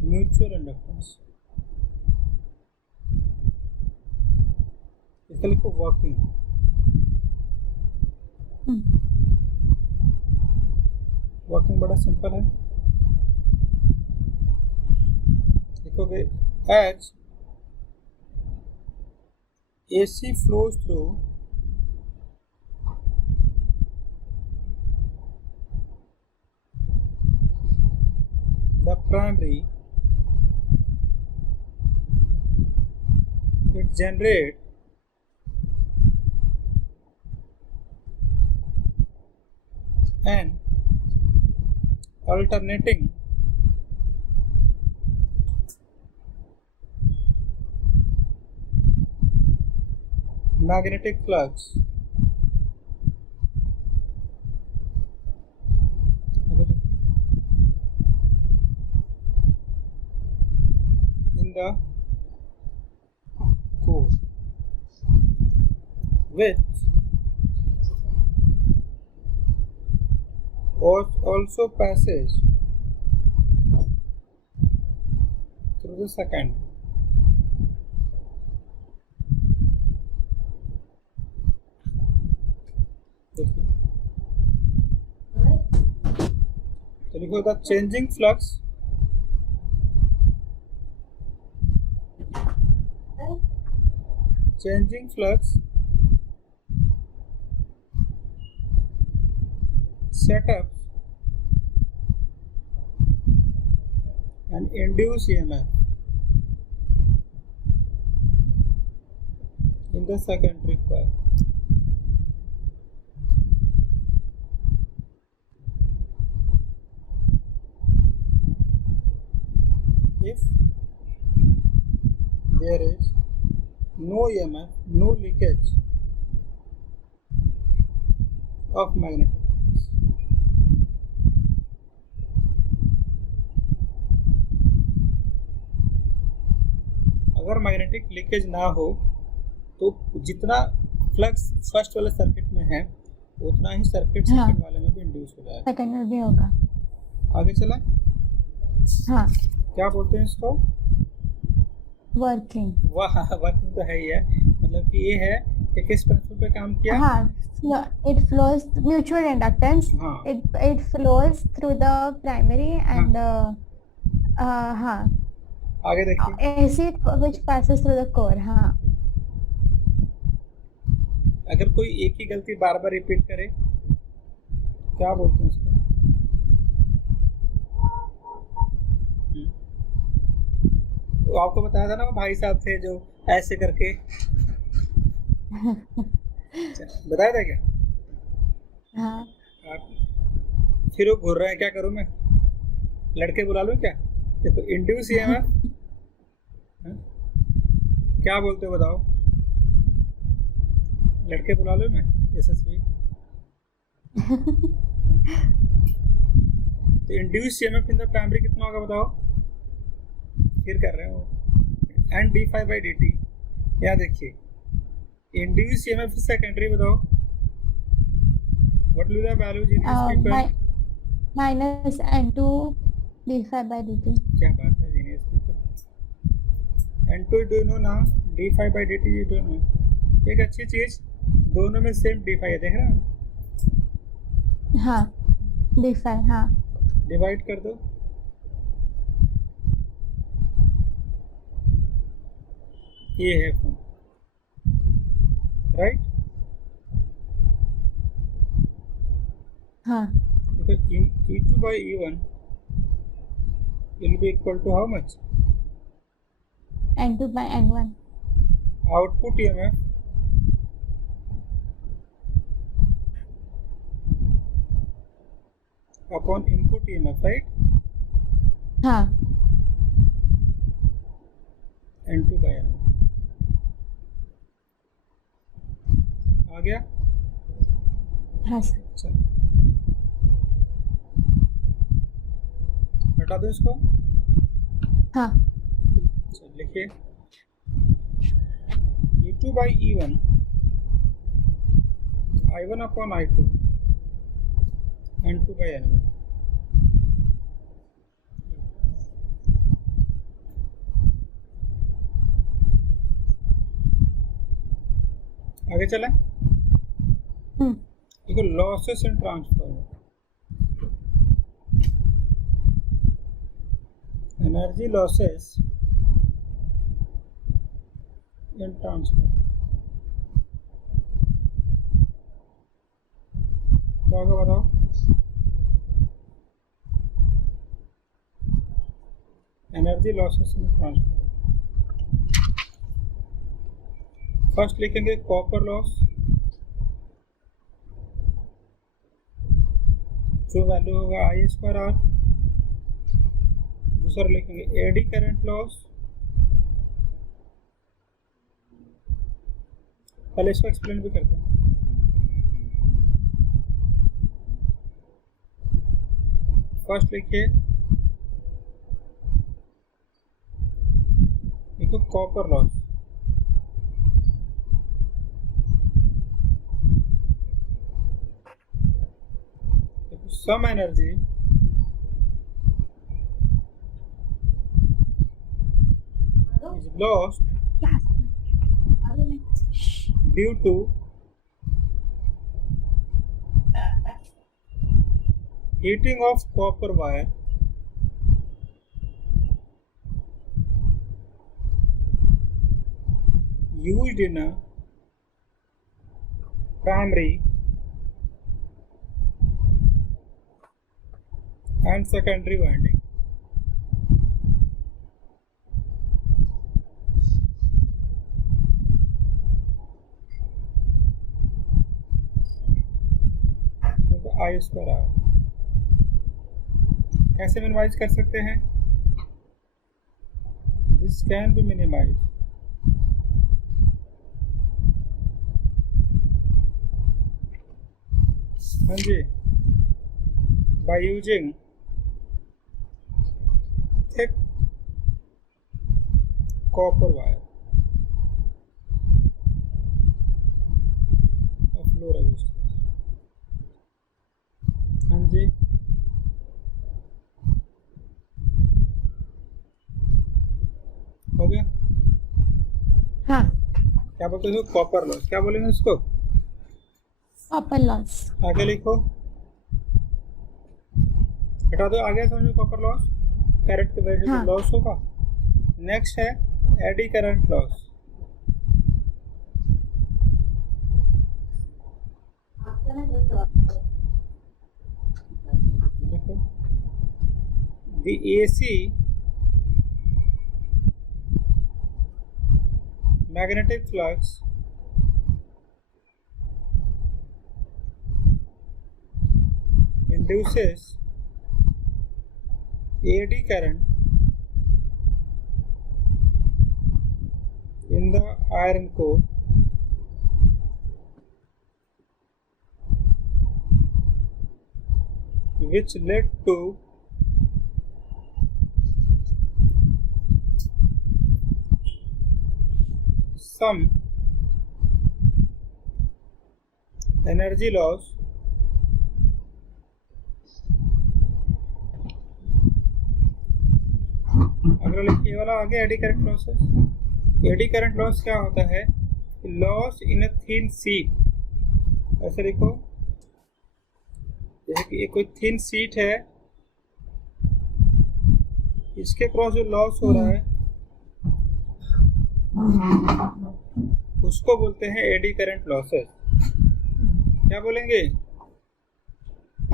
mutual inductance. इसका लिखो वर्किंग। वर्किंग बड़ा सिंपल है। लिखोगे H AC flows through the primary, it generates an alternating magnetic flux in the core, which also passes through the second. तो लिखो the changing flux setups and induce EMF in the secondary coil. If there is no EMF, no leakage of magnetic flux. अगर magnetic leakage ना हो तो जितना flux first वाले circuit में है उतना ही सर्किट सेकंड वाले में भी इंड्यूस हो जाएगा, सेकंड में भी होगा। आगे चला। हाँ, क्या बोलते हैं इसको? वर्किंग। वाह, वर्किंग तो है ही है। मतलब कि ये है कि किस प्रिंसिपल पे काम किया। हाँ, it flows mutual inductance. It flows through the primary and हाँ, आगे देखिए। AC which passes through the core। हाँ, अगर कोई एक ही गलती बार बार रिपीट करे क्या बोलते हैं इसको? तो आपको बताया था ना वो भाई साहब थे जो ऐसे करके बताया था क्या? हाँ फिर वो घूर रहे हैं, क्या करूं मैं? लड़के बुला लूं क्या? देखो इंड्यूस ईएमएफ, क्या बोलते हो बताओ? लड़के बुला लूं मैं यशस्वी? तो induce EMF in the primary कितना होगा बताओ? फिर कर रहे हो N D phi by D T. यहाँ देखिए इंड्यूस ईएमएफ सेकेंडरी बताओ, what will be the value genius people? Minus N2 d5/dt। क्या बात है genius people. N2 do no ना, d5/dt यू डू नो। एक अच्छी चीज, दोनों में सेम d5 है, देख रहे हो? हाँ d5, हाँ डिवाइड कर दो, ये है फॉर्म, राइट? हाँ देखो E2 by E1 will be equal to how much? N2/N1। Output EMF upon input EMF, right? हाँ N2/N1 आ गया? हाँ सर। चल हटा दो इसको। हाँ चल लिखिए E2 by E1 I1 upon I2 N2/N1। आगे चले। देखो losses in transformer, energy losses in transformer क्या होगा बताओ? Energy losses in transformer, first लिखेंगे कॉपर लॉस, जो वैल्यू होगा I²R। दूसरा लिखेंगे एडी करंट लॉस, पहले इसको एक्सप्लेन भी करते हैं। फर्स्ट लिखिए, देखो copper loss, some energy is lost due to heating of copper wire used in a primary and secondary winding। तो I²R कैसे मिनिमाइज कर सकते हैं? दिस कैन बी मिनिमाइज हाँ जी by using thick copper wire of low resistance। हाँ जी हो गया? हाँ क्या बोलते हो? कॉपर लॉस, क्या बोलेंगे इसको? Copper loss. आगे लिखो, हटा दो, आगे समझो कॉपर लॉस करंट की वजह से हाँ। लॉस होगा। नेक्स्ट है एडी करंट लॉस, देखो the AC magnetic flux induces AD current in the iron core which led to some energy loss अगर ये वाला आगे eddy current losses. AD current loss क्या होता है? Loss in a thin sheet. ऐसे लिखो, जैसे कि ये कोई थिन शीट है, इसके क्रॉस जो लॉस हो रहा है उसको बोलते हैं एडी करंट लॉसेस। क्या बोलेंगे?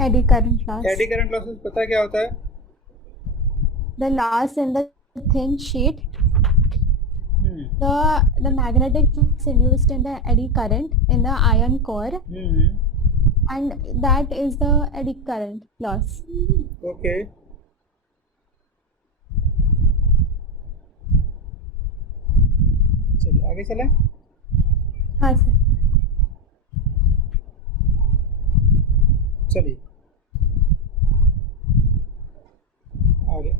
AD current loss. Eddy current losses पता है क्या होता है? The loss in the thin sheet, the magnetic flux induced in the eddy current in the iron core, and that is the eddy current loss. Okay. चलिए आगे चलें। हाँ sir. चलिए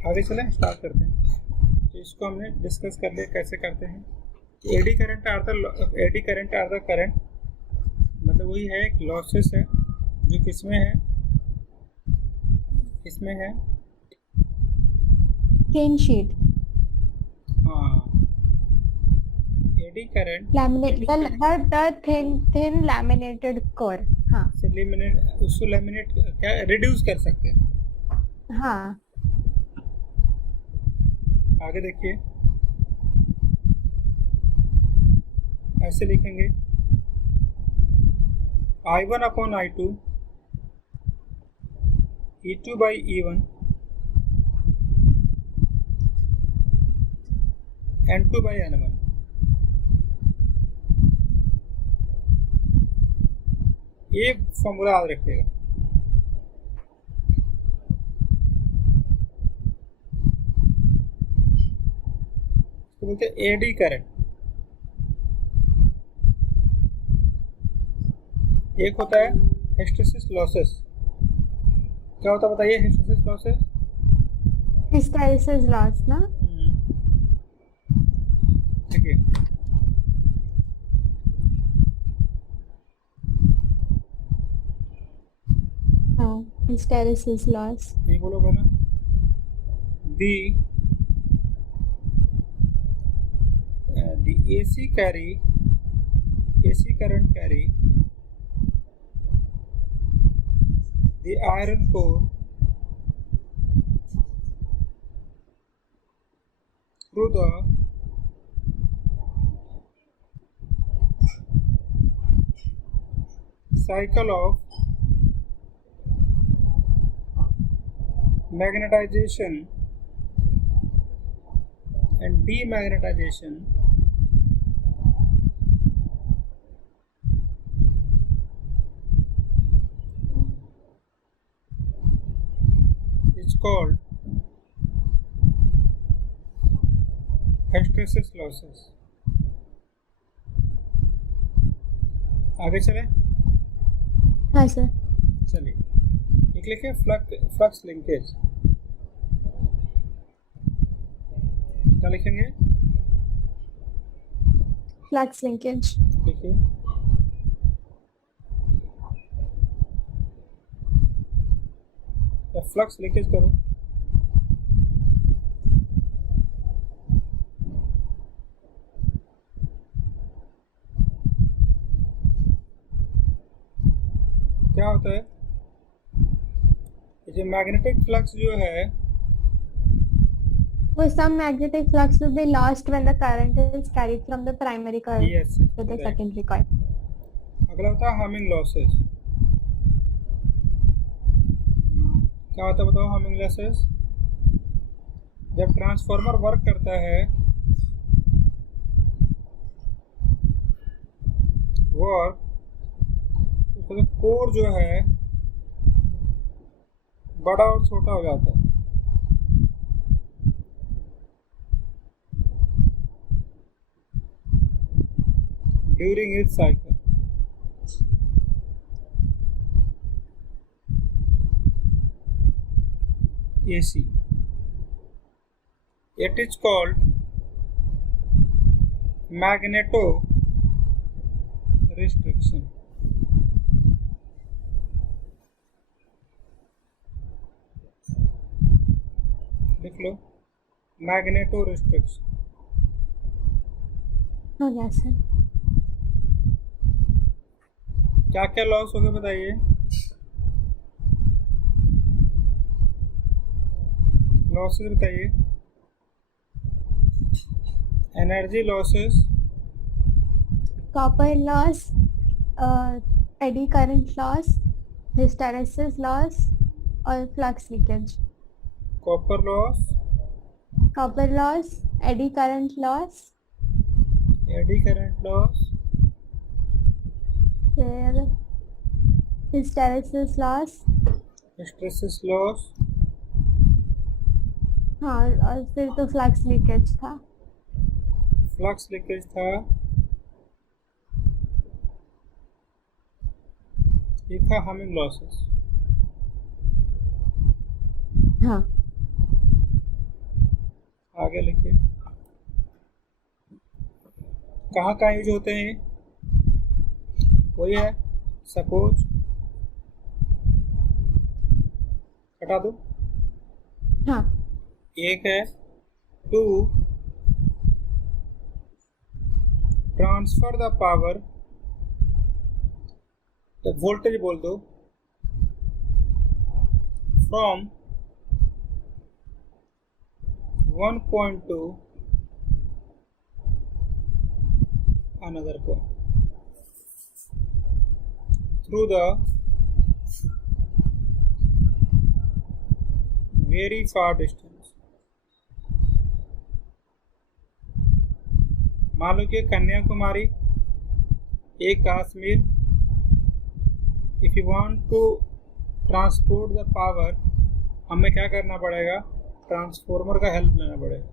आगे चलें, स्टार्ट करते हैं। तो इसको हमने डिस्कस कर लिया कैसे करते हैं। Eddy current are the current, मतलब वही है, एक लॉसेस है जो किसमें है, किसमें है? Thin sheet. हाँ, eddy current thin laminated core. हाँ, उसको लैमिनेट क्या रिड्यूस कर सकते हैं। हाँ, आगे देखिए, ऐसे लिखेंगे I1 upon I2 E2 by E1 N2 by N1। ये फॉर्मूला याद रखिएगा। तो बोलते हैं एडी करंट। एक होता है हिस्टैरिसीस लॉसेस। क्या होता है बताइए? हिस्टैरिसीस लॉसेस, हिस्टैरिसीस लॉस ना। ठीक है, हाँ, हिस्टैरिसीस लॉस। नहीं बोलोगे ना? The AC current carry the iron core through the cycle of magnetization and demagnetization is called hysteresis losses। आगे चले? हाँ सर। चलिए, एक लिखे फ्लक्स लिंकेज। क्या लिखेंगे? Flux linkage. देखिए, फ्लक्स लिंकेज करो। क्या होता है? ये मैग्नेटिक फ्लक्स जो है, वो some magnetic flux will be lost when the current is carried from the primary coil to the secondary coil। अगला होता है हमिंग लॉसेस। क्या होता है बताओ? हमिंग लॉसेस, जब ट्रांसफार्मर वर्क करता है उसका कोर जो है बड़ा और छोटा हो जाता है। During its cycle. AC. It is called magnetorestriction. लिख लो, magnetorestriction. हो गया सर। क्या क्या लॉस हो गए बताइए। लॉसेस बताइए। Energy losses, copper loss, eddy current loss, hysteresis loss और flux leakage. Copper loss, eddy current loss, फिर हिस्टैरिसीस लॉस, हाँ, और फिर तो फ्लक्स लीकेज था। ये था हमिंग लॉसेस। हाँ, आगे लिखिए, कहाँ कहाँ यूज होते हैं। वही है, सपोज, हटा दो। हाँ, एक है टू ट्रांसफर द पावर, तो वोल्टेज बोल दो, from 1 point to another point through the very far distance. मान लो कि कन्याकुमारी, एक Kashmir, if you want to transport the power, हमें क्या करना पड़ेगा, ट्रांसफॉर्मर का हेल्प लेना पड़ेगा।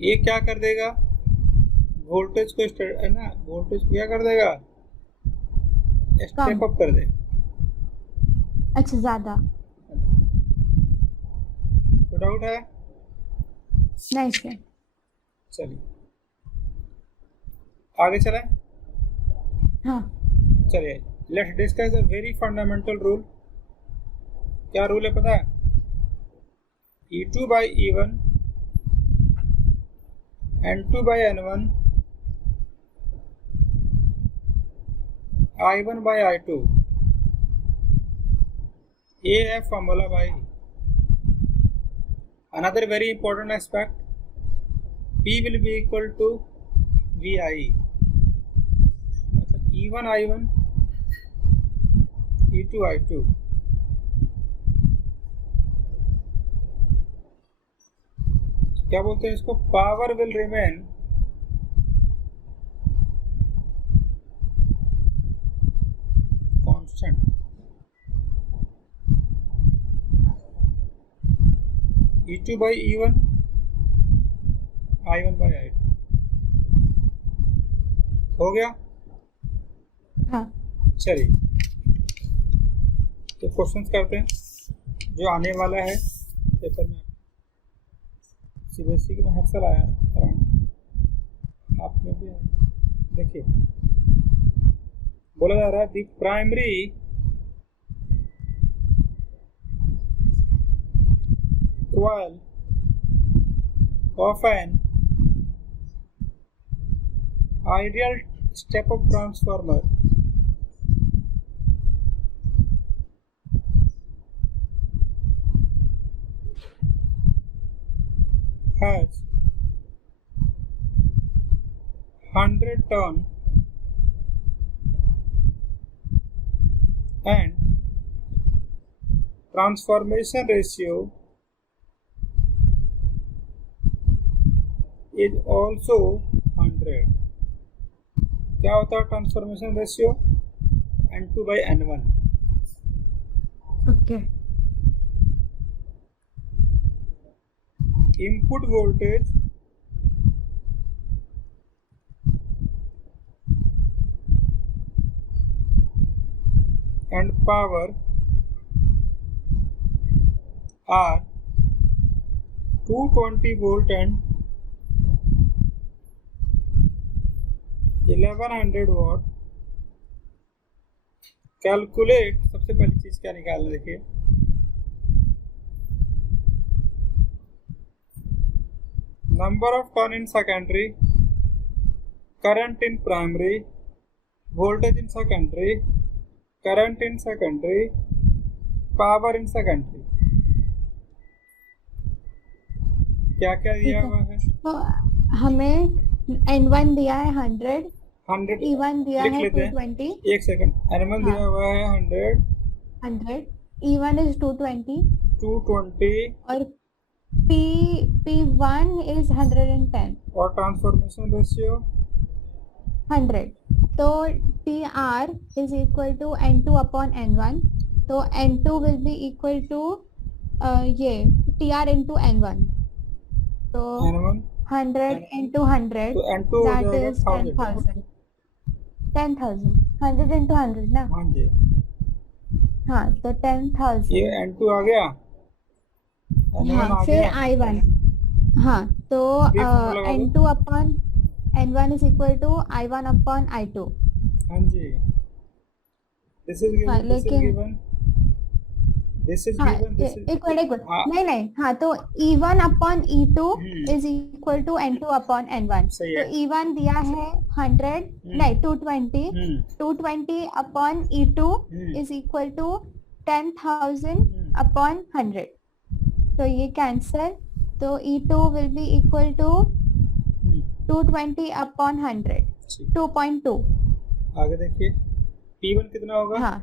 ये क्या कर देगा, वोल्टेज को है ना, वोल्टेज को क्या कर देगा, स्टेप अप कर देगा। अच्छा, ज्यादा। तो डाउट है? नहीं सर। चलिए आगे चलें। हाँ, चलिए, let's discuss the very fundamental rule. क्या रूल है पता है? E2 by E1, N2 by N1, I1 by I2। ये है फॉर्मूला भाई। Another very important aspect, P will be equal to VI, मतलब E1 I1, E2 I2। क्या बोलते हैं इसको, power will remain constant. E2 by E1, I1 by I2। हो गया? हाँ। चलिए, तो क्वेश्चंस करते हैं जो आने वाला है पेपर में। CBSE के में हर साल आया, आप में भी आया। देखिए, बोला जा रहा है the primary coil of an ideal step-up transformer has 100 turn and transformation ratio is also 100। क्या होता है transformation ratio? N2 by N1। Okay input voltage and power are 220 volt and 1100 watt. Calculate, सबसे पहली चीज क्या निकालना, देखिए number of turn in secondary, current in primary, voltage in secondary, current in secondary, power in secondary. क्या क्या दिया हुआ है? तो हमें N1 दिया है 100, 100 E1 दिया है 220। एक सेकंड, N1 दिया हुआ है 100, E1 इज 220 और P1 इज 110 और ट्रांसफॉर्मेशन रेशियो 100। तो TR is equal to N2 upon N1, तो N2 will be equal to ये TR इंटू N1, तो N1 100 इंटू 100 तो N2 दैट इज 10,000। 100 इंटू 100 ना? हाँ जी, हाँ, तो 10,000। ये N2 आ गया, N1 हाँ, आ फिर गया। I1, हाँ, तो N2 upon N1 is equal to I1 upon I2। हाँ जी, this is given, this is given, this is हाँ, गिवन, दिस इज एक मिनट नहीं, हाँ, तो E1 upon E2 is equal to N2 upon N1। तो E1 दिया है 100, नहीं 220 upon E2 is equal to 10,000 upon 100। तो ये कैंसल, तो E2 will be equal to 220 upon 100, 2.2। आगे देखिए P1 कितना होगा? हाँ,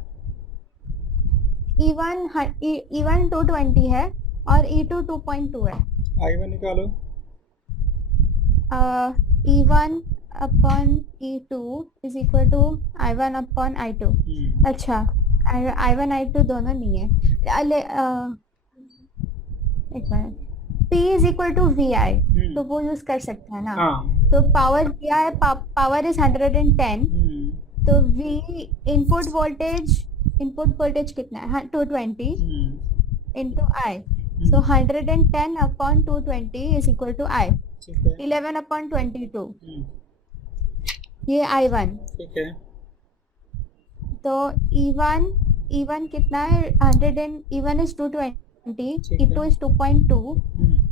E1 220 है और E2 2.2 है। I1 निकालो। E1 upon E2 is equal to I1 upon I2। अच्छा, I1 I2 दोनों नहीं है। एक minute, P is equal to VI, तो वो यूज कर सकते हैं ना? तो पावर दिया है, पावर इज 110, तो V इनपुट वोल्टेज कितना है? 220 into I, so 110 upon 220 is equal to I, 11 upon 22, ये I1। ठीक है, तो E1 कितना है? 100, E1 is 220, E2 is 2.2,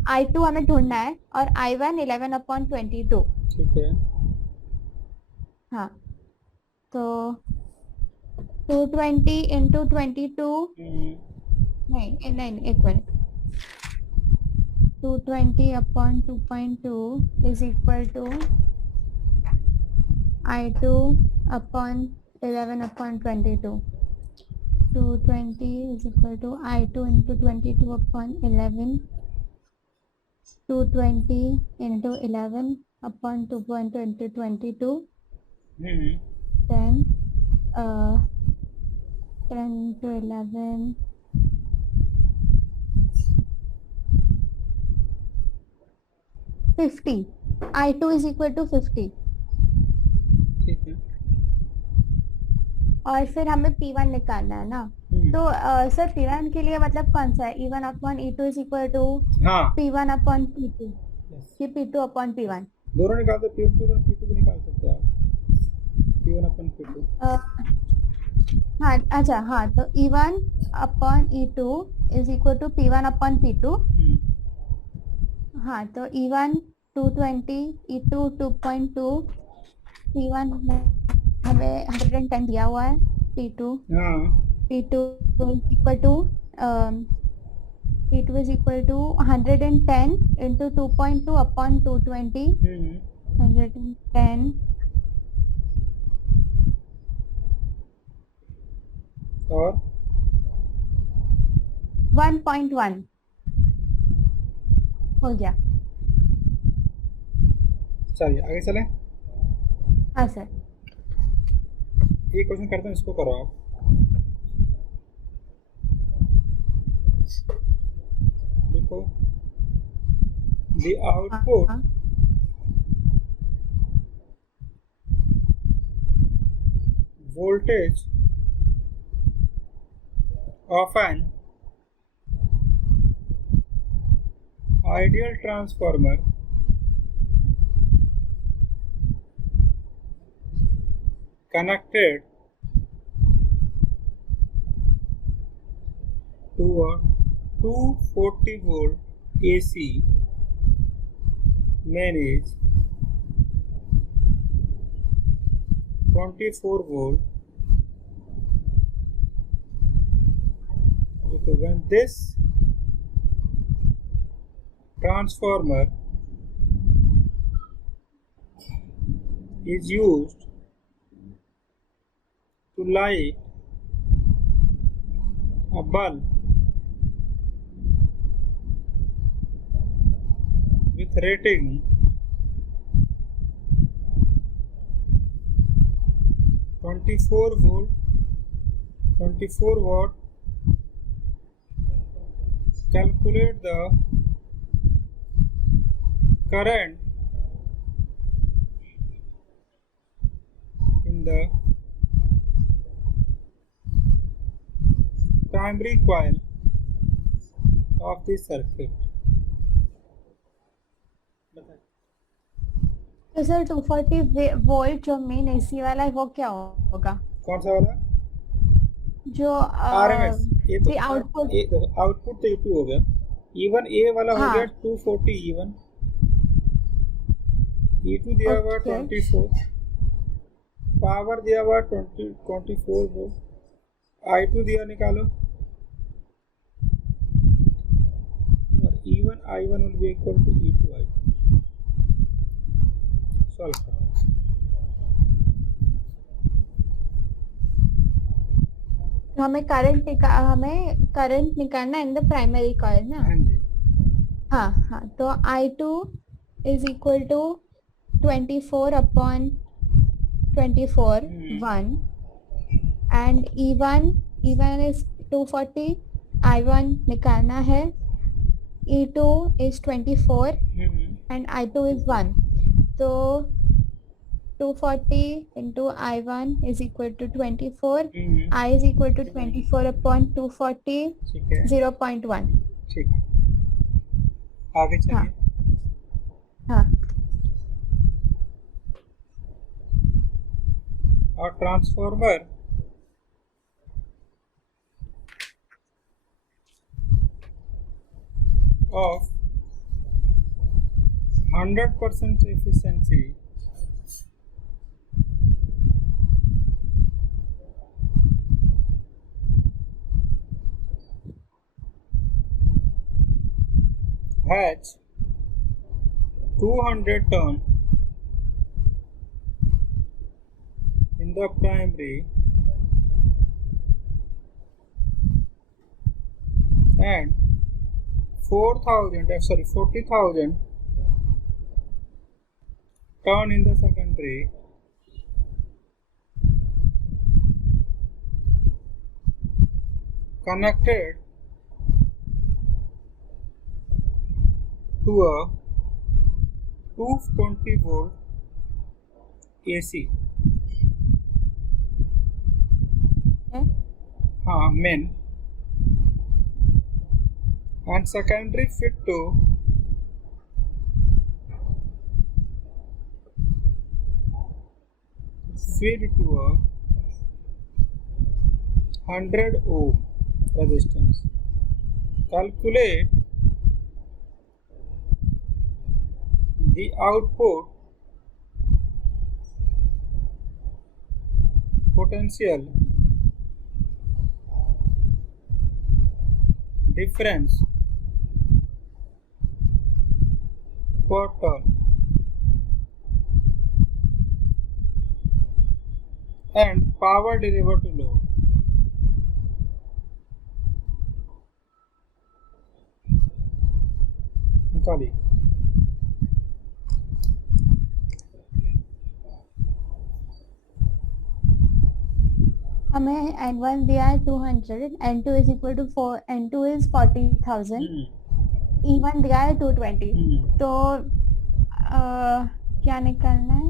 I2 हमें ढूंढना है, और I1 11 अपॉन 22। ठीक है, हाँ, तो 220 इंटू 22, नहीं, एक minute, 220 upon 2.2 is equal to I2 upon 11 upon 22। 220 is equal to I2 into 22 upon 11, 220 into 11 upon 2.2 into 22, then 10 to 11, 50, I2 is equal to 50। ठीक है, और फिर हमें P1 निकालना है ना? तो सर P1 के लिए मतलब कौन सा है? E1 upon E2 is equal to P1 upon P2 कि P2 अपॉन P1? दोनों निकाल दो, P2 भी निकाल सकते हैं आप, P1 अपॉन P2। हाँ, अच्छा, हाँ, तो E1 upon E2 is equal to P1 upon P2। हाँ, तो E1 220, E2 2.2, P1 हमें 110 दिया हुआ है, P2 is equal to 110 into 2.2 upon 220, 110 और 1.1 हो गया। चलिए आगे चलें। हाँ सर, ये क्वेश्चन करते हैं, इसको करो आप। देखो, the output voltage of an ideal transformer connected to a 240 volt AC main is 24 volt. So when this transformer is used to light a bulb with rating 24 volt, 24 watt, calculate the current in the primary coil of the circuit. तो sir 240 volt जो main AC वाला है वो क्या होगा? कौन सा वाला? जो आरएमएस। ये तो आउटपुट आउटपुट तो E2 हो गया। E1 ए वाला हो गया 240 E1। E2 दिया हुआ 24, पावर दिया हुआ 24 वोल्ट, I2 दिया निकालो, और E1 I1 will be equal to E2 I2। Solve करो। हमें करंट निकालना इन द प्राइमरी कॉइल ना? हाँ जी। हाँ, तो I2 is equal to 24 upon 24 1 and E1 is 240, I1 निकालना है, E2 is 24 and I2 is 1, तो 240 into I1 is equal to 24, I is equal to 24 upon 240, 0.1। ठीक, आगे चलिए। हाँ, और transformer of 100% efficiency has 200 turn in the primary and 40,000 turn in the secondary, connected to a 220 volt AC। हाँ, main, and secondary feed to a 100 ohm resistance। Calculate the output potential difference per turn and power delivered to load। निकालिए। हमें N1 दिया है 200, N2 is equal to 4, N2 is 40,000 E1 दिया है 220, तो क्या निकालना है?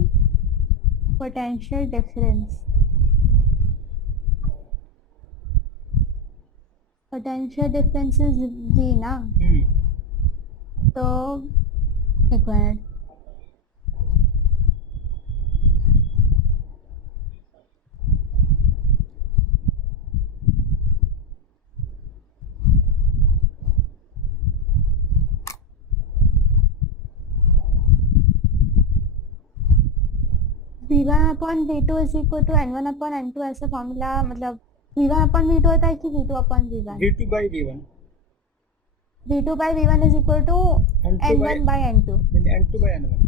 Potential difference. Potential difference is V ना, तो एक minute, V1 upon V2 is equal to N1 upon N2, ऐसा फॉर्मूला, मतलब V1 अपॉन V2 होता है कि V2 upon V1? V2 by V1। V2 by V1 is equal to N1 by N2। N2 by N1।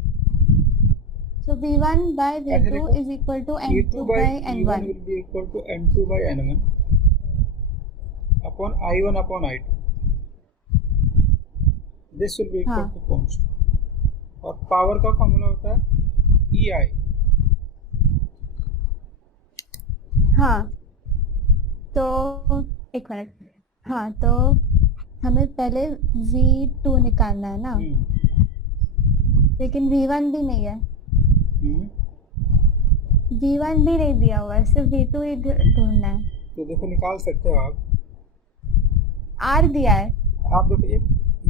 So V1 by V2 is equal to N2 by N1 will be equal to N2 by N1 upon I1 upon I2। This will be equal to constant। और power का formula होता है EI। हाँ, तो एक minute, हाँ तो हमें पहले V2 निकालना है ना, लेकिन V1 भी नहीं है, V1 भी नहीं दिया हुआ है, सिर्फ V2 ही ढूंढना है। तो देखो निकाल सकते हो आप, R दिया है। आप देखो एक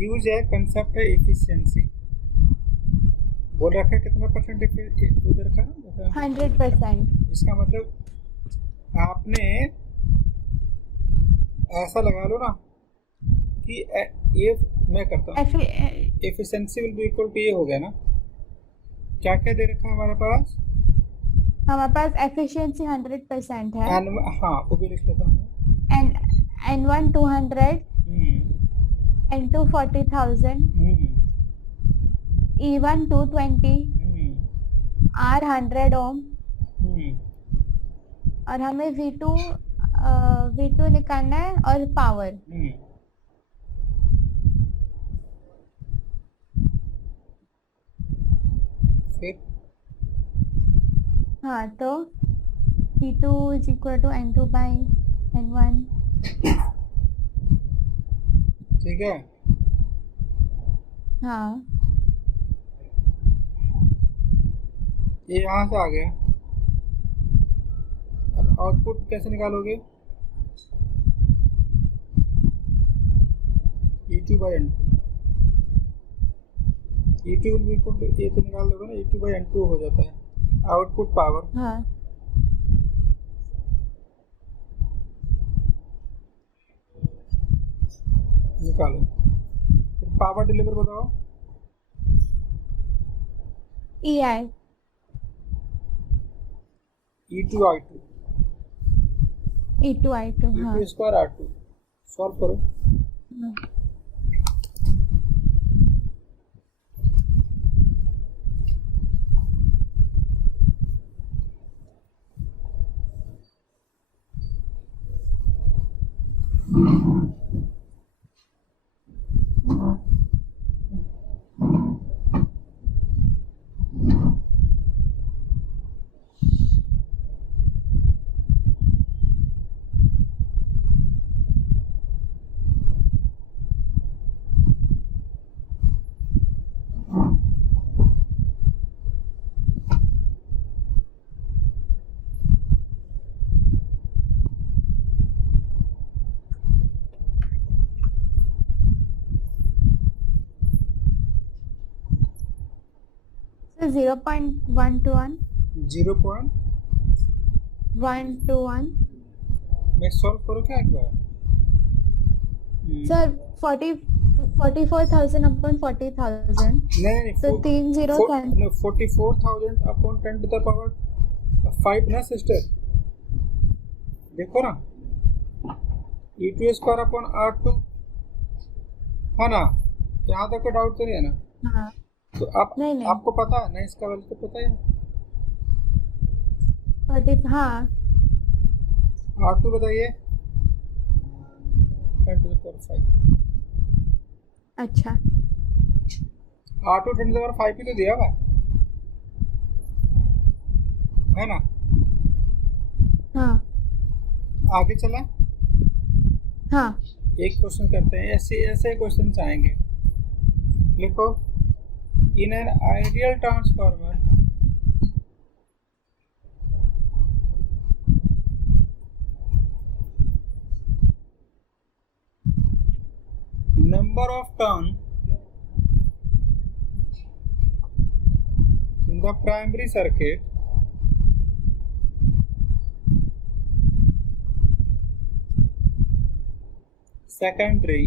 यूज है, कंसेप्ट है एफिशिएंसी, बोल रखा है कितना परसेंट उधर का, 100%। इसका मतलब आपने ऐसा लगा लो ना कि ये मैं करता हूँ, efficiency will be equal to ये हो गया ना। क्या क्या दे रखा है हमारे पास? हमारे पास एफिशिएंसी 100% है। हाँ वो भी लिख लेता हूँ। N1 200, N2 40,000, E1 220, R 100 ओम, और हमें V2 निकालना है और पावर। फिर हाँ, तो V2 is equal to N2 by N1। ठीक है। हाँ, ये यहाँ से आ गया। अब आउटपुट कैसे निकालोगे? E2 by N2। E2 will be equal to, ये तो निकाल दोगे ना, E2 by N2 हो जाता है आउटपुट पावर। हाँ, निकालो, फिर पावर डिलीवर बताओ। EI E2 I2 E2 I2। हाँ, E2 स्क्वायर R2 सॉल्व करो। so 0.121 121 मैं सॉल्व करो क्या एक बार? सर 44,000 upon 40,000, नहीं तो 3 0 44,000 अपॉन 10 टू द पावर 5 ना सिस्टर, देखो ना, E2 स्क्वायर अपॉन R2 है ना, यहाँ तक कोई डाउट तो नहीं है ना? हाँ, तो आप नहीं। आपको पता है ना इसका वैल्यू तो पता है। 40, हाँ, R2 बताइए, 10 टू द पावर 5। अच्छा, R2 10 टू द पावर 5 ही तो दिया हुआ है ना? हाँ, आगे चला। हाँ, एक क्वेश्चन करते हैं, ऐसे ऐसे क्वेश्चन आएंगे। लिखो in an ideal transformer number of turn in the primary circuit secondary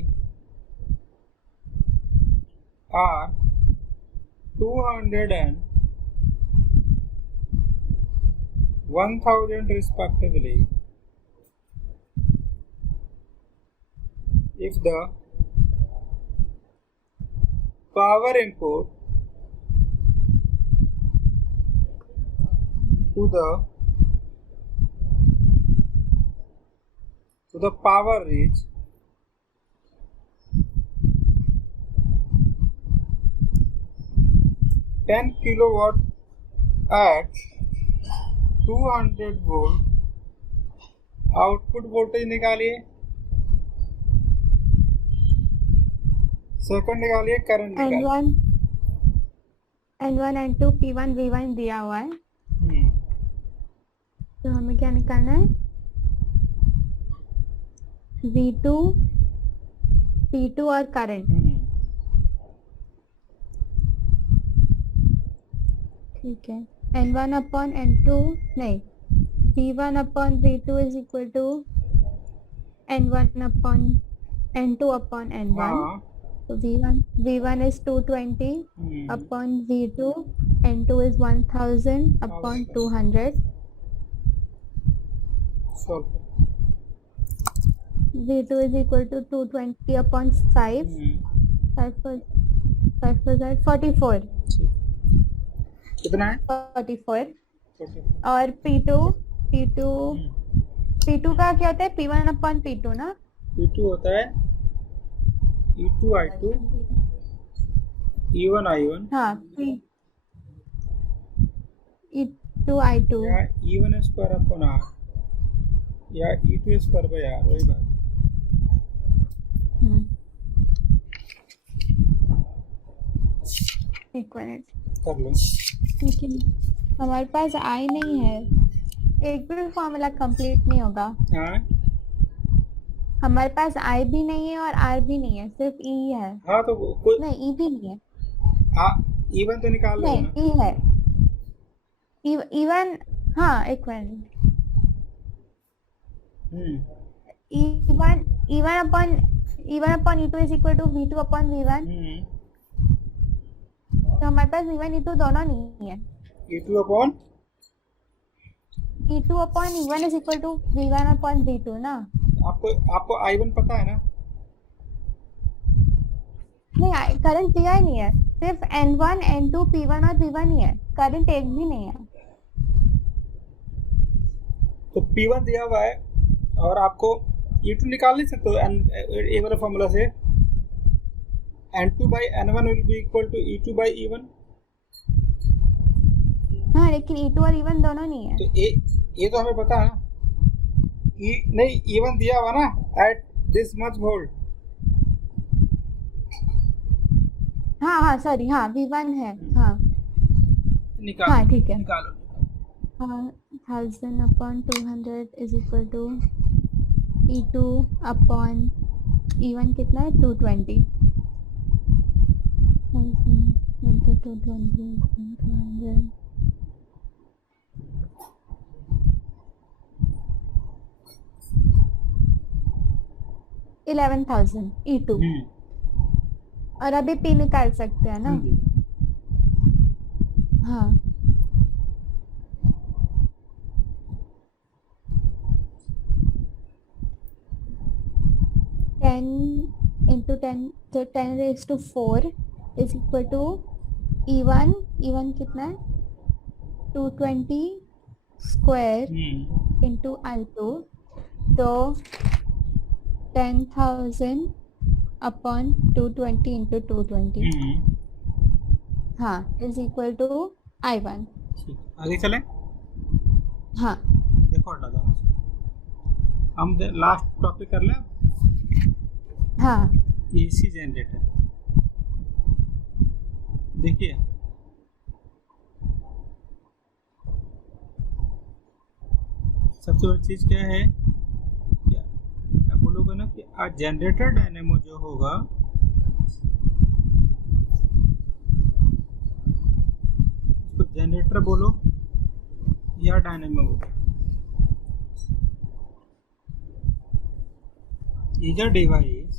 are 200 and 1000 respectively if the power input to the power reach 10 kilowatt at 200 volt. Output voltage निकालिए, सेकंड निकालिए, current निकालिए। N1 N2 P1 V1 दिया हुआ है, तो हमें क्या निकालना है? V2 P2 और करंट। ठीक है, N1 अपॉन N2 नहीं, V1 upon V2 is equal to N1 upon N2 upon N1। तो V1 is 220 upon V2, N2 is 1000 upon 200. V2 is equal to 220 upon 5. 5 was that 44. कितना है? 44. और P2 का क्या होता है? P1 upon P2 ना? P2 होता है E2 I2 E1 I1। हाँ, E2 I2 या E1 स्क्वायर अपॉन R या E2 स्क्वायर बाय R, वही बात। एक मिनट कर लो। लेकिन हमारे पास I नहीं है, एक भी फॉर्मूला कंप्लीट नहीं होगा। हाँ, हमारे पास I भी नहीं है और R भी नहीं है, सिर्फ E है। हाँ तो कोई नहीं, E भी नहीं है। E1 तो निकाल लो ना। नहीं, E है। E1 हाँ, एक minute. E1 upon E2 is equal to V2 upon V1। तो हमारे पास E1 E2 दोनों नहीं है। E2 upon E1 is equal to V1 upon V2 ना। आपको I1 पता है ना? नहीं, करंट दिया ही नहीं है, सिर्फ N1 N2 P1 और V1 ही है, करंट एक भी नहीं है। तो P1 दिया हुआ है और आपको E2 निकाल नहीं सकते हो ये वाला फॉर्मूला से। N2 by N1 will be equal to E2 by E1। हाँ, लेकिन E2 और E1 दोनों नहीं है। तो ये तो हमें पता है ना। नहीं, E1 दिया हुआ ना at this much volt। हाँ, सॉरी, हाँ V1 है। हाँ निकालो। हाँ, ठीक है, निकालो। 1000 upon 200 is equal to E2 upon E1 कितना है? 220। 220 11,000 E2। और अभी P निकाल सकते हैं ना? हाँ, into 10, तो 10⁴ is equal to E1 कितना है? 220 स्क्वायर into I2, तो 10,000 अपॉन 220 into 220 हाँ इज इक्वल टू I1। आगे चले। हाँ, देखो दादा, हम लास्ट टॉपिक कर लें। हाँ, AC जनरेटर। देखिए सबसे बड़ी चीज क्या है, क्या बोलोगे ना कि जनरेटर डायनेमो जो होगा इसको जनरेटर बोलो या डायनेमो बोलो, is a device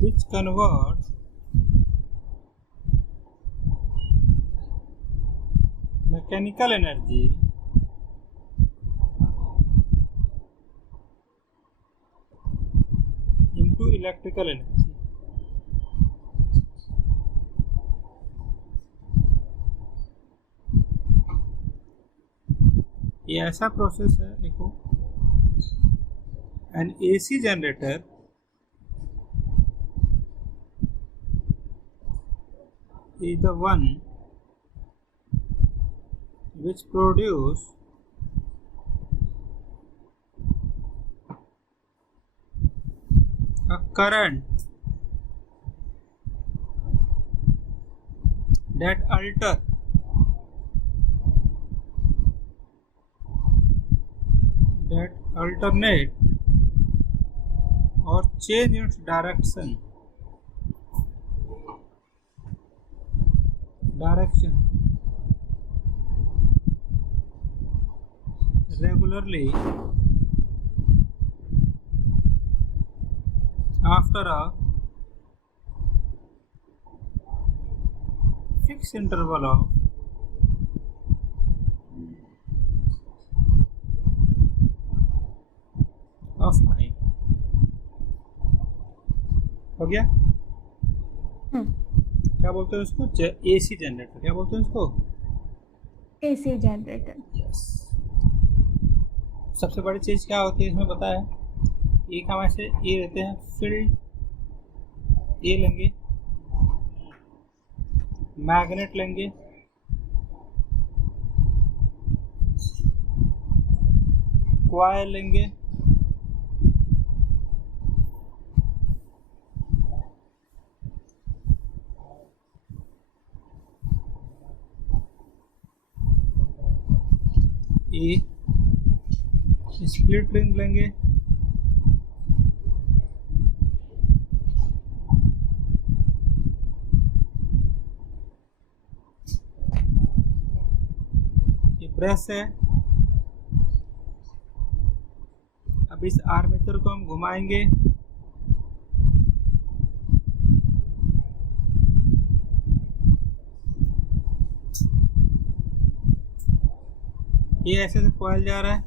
which converts mechanical energy into electrical energy. ये ऐसा प्रोसेस है, देखो an AC generator is the one which produce a current that alternate or change its direction regularly after a fixed interval of time. हो गया? क्या बोलते हैं उसको? AC generator. क्या बोलते हैं उसको? AC generator. यस। सबसे बड़ी चीज क्या होती है इसमें पता है? एक हमारे से ये रहते हैं फील्ड, ये लेंगे, मैग्नेट लेंगे, कॉइल लेंगे, ये स्प्लिट रिंग लेंगे, ये ब्रश है। अब इस आर्मेचर को हम घुमाएंगे, ये ऐसे से कॉइल जा रहा है,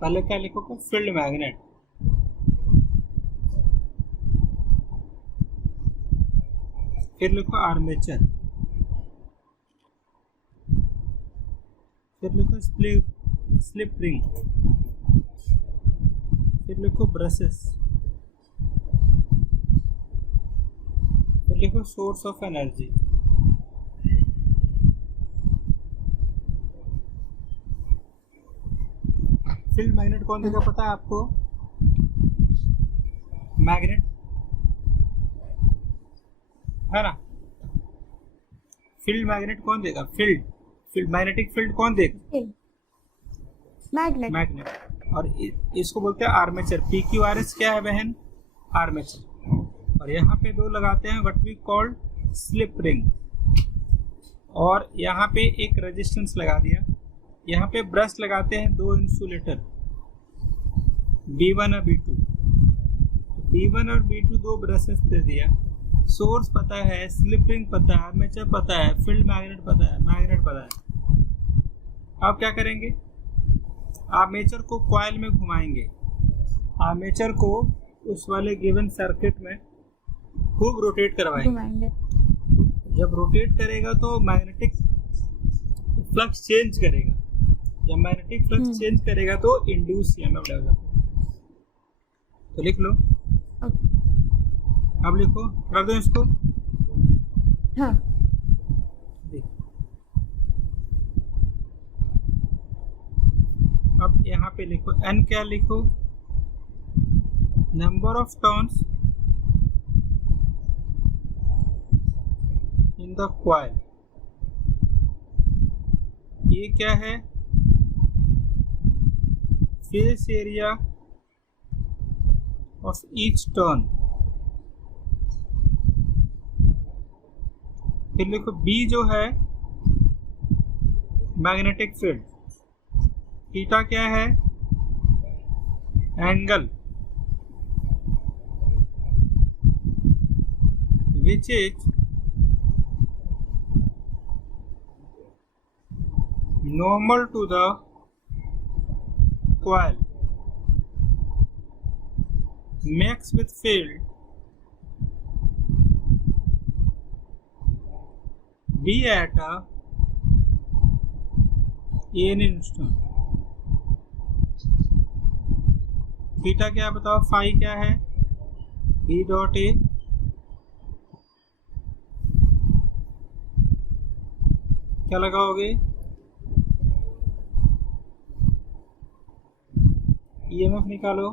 पहले क्या लिखोगे? Field magnet. फिर लिखो आर्मेचर, फिर लिखो स्लिप रिंग, फिर लिखो ब्रशेस, फिर लिखो source of energy. Field magnet कौन देगा पता है आपको? मैग्नेट है ना। फील्ड मैग्नेट कौन देगा? फील्ड मैग्नेटिक फील्ड कौन देगा? मैग्नेट। और इसको बोलते हैं आर्मेचर। PQRS क्या है बहन? आर्मेचर। और यहाँ पे दो लगाते हैं what we called slip ring, और यहाँ पे एक रेजिस्टेंस लगा दिया। यहाँ पे ब्रश लगाते हैं दो इंसुलेटर, B1 और B2। B1 और B2 दो ब्रशेस दे दिया। सोर्स पता है, स्लिप रिंग पता है, आर्मेचर पता है, फील्ड मैग्नेट पता है, मैग्नेट पता है। अब क्या करेंगे? आर्मेचर को कॉइल में घुमाएंगे, आर्मेचर को उस वाले गिवन सर्किट में खूब रोटेट करवाएंगे। जब रोटेट करेगा तो मैग्नेटिक फ्लक्स चेंज करेगा। जब मैग्नेटिक फ्लक्स चेंज करेगा तो इंड्यूस EMF डेवलप होगा। तो लिख लो। अब लिखो, रख दो इसको। हाँ। पे लिखो n, क्या लिखो, number of turns in the coil. ये क्या है, face area of each turn. फिर लिखो b जो है मैग्नेटिक फील्ड, थीटा क्या है, angle which is normal to the coil makes with field be at a n instant। Theta क्या बताओ, फाई क्या है, b डॉट a, क्या लगाओगे, ईएमएफ निकालो,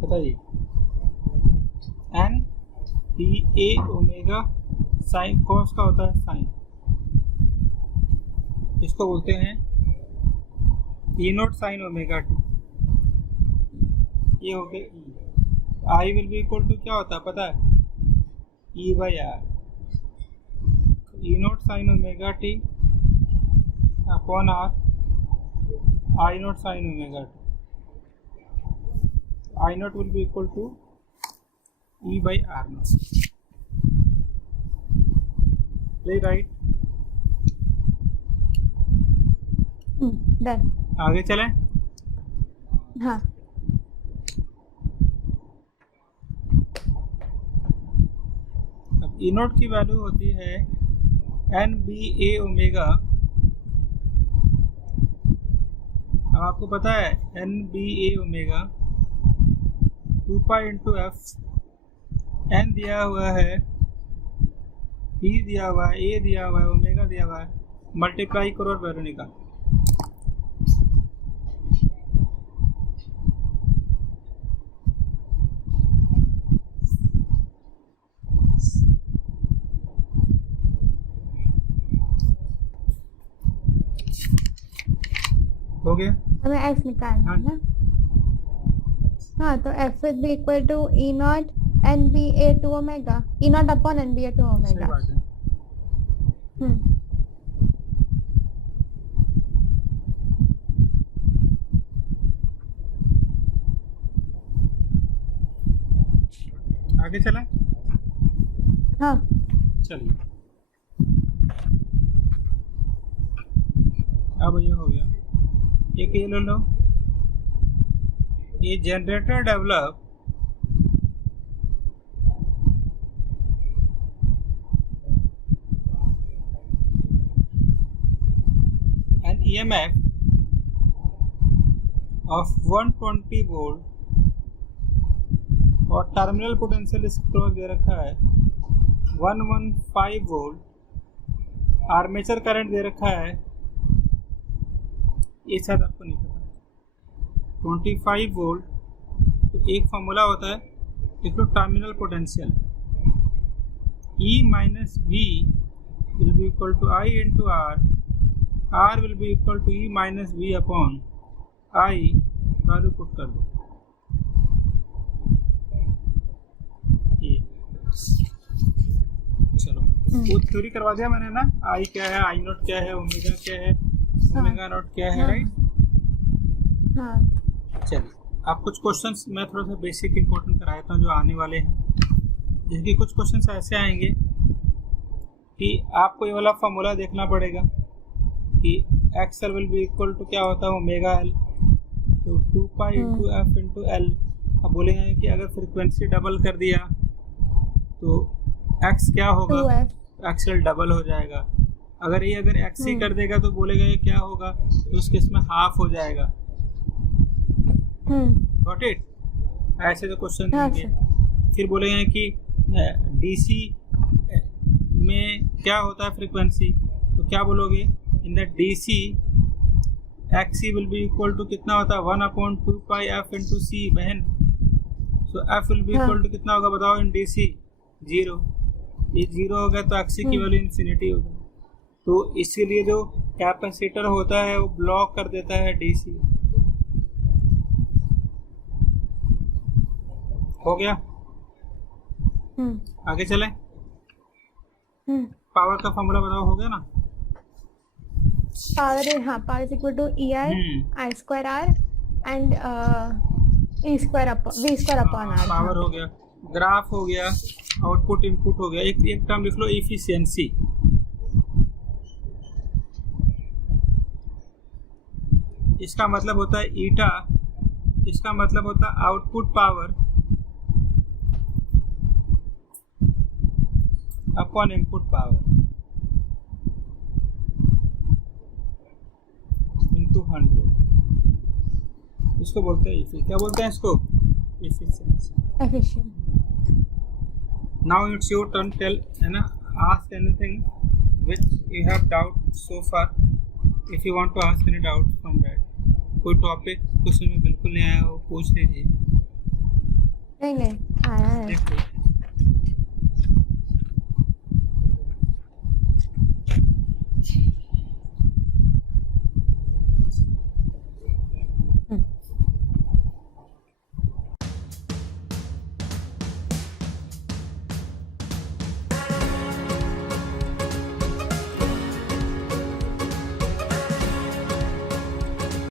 बताइए, N P A omega sine, cos का होता है साइन, इसको बोलते हैं E naught sine omega T. ये हो गया, I will be equal to क्या होता है पता है, E by R, E naught sine omega T upon R, I naught sine omega T. I naught will be equal to E by R naught. Right, done. आगे चलें। हाँ, ई note की value होती है एन बी ए ओमेगा। अब आपको पता है N B A omega 2 pi into F, N दिया हुआ है, बी दिया हुआ है, ए दिया हुआ है, ओमेगा दिया हुआ है, मल्टीप्लाई करो और वैल्यू निकाल। हो गया, हमें एफ निकालना है ना। हाँ, तो F will be equal to E naught N B A two omega, E naught upon N B A two omega. आगे चलें। हाँ, चलिए, अब ये हो गया। एक ये ले लो, ये generator develop an EMF of 120 volt और टर्मिनल पोटेंशियल इस क्रॉस दे रखा है 115 वोल्ट, आर्मेचर करंट दे रखा है, ये शायद आपको नहीं पता, 25 वोल्ट। तो एक फॉर्मूला होता है, एक तो terminal potential E minus V will be equal to I into R, R will be equal to E minus V upon I, value put कर दो। ये चलो, वो थ्योरी करवा दिया मैंने ना, I क्या है, I नोट क्या है, ओमेगा क्या है, ओमेगा नोट क्या है, राइट। हाँ, चलिए, अब कुछ क्वेश्चंस मैं थोड़ा सा बेसिक इंपॉर्टेंट करा देता हूँ जो आने वाले हैं। जैसे कि कुछ क्वेश्चंस ऐसे आएंगे कि आपको ये वाला फॉर्मूला देखना पड़ेगा कि X L will be equal to क्या होता है, ओमेगा एल, तो 2 pi into F into L. अब बोलेंगे कि अगर फ्रिक्वेंसी डबल कर दिया तो एक्स क्या होगा, एक्स एल डबल हो जाएगा। अगर एक्स ही कर देगा तो बोलेगा ये क्या होगा, तो उस केस में हाफ हो जाएगा। Got it. ऐसे तो क्वेश्चन देंगे। फिर बोलेंगे कि डीसी में क्या होता है फ्रीक्वेंसी, तो क्या बोलोगे, in the DC XC will be equal to कितना होता है 1/2 पाई एफ इंटू सी बहन। So F will be equal to कितना होगा बताओ इन डीसी 0। ये 0 हो गया तो एक्सी की वैल्यू इन्फिनिटी होगा। तो इसीलिए जो कैपेसिटर होता है वो ब्लॉक कर देता है डीसी। हो गया, आगे चले। पावर का फॉर्मूला बताओ, हो गया ना। Power is equal to E I square R and V square upon R. Power हो गया, ग्राफ हो गया, आउटपुट इनपुट हो गया। एक टर्म लिख लो इफिशियंसी। इसका मतलब होता है ईटा, इसका मतलब होता है output power upon input power into 100। इसको बोलते हैं क्या बोलते हैं इसको, efficiency. Now it's your turn, tell है ना, ask anything which you have doubt so far, if you want to ask any doubt from that. कोई टॉपिक कुछ में बिल्कुल नहीं आया हो पूछ लीजिए। नहीं आया है।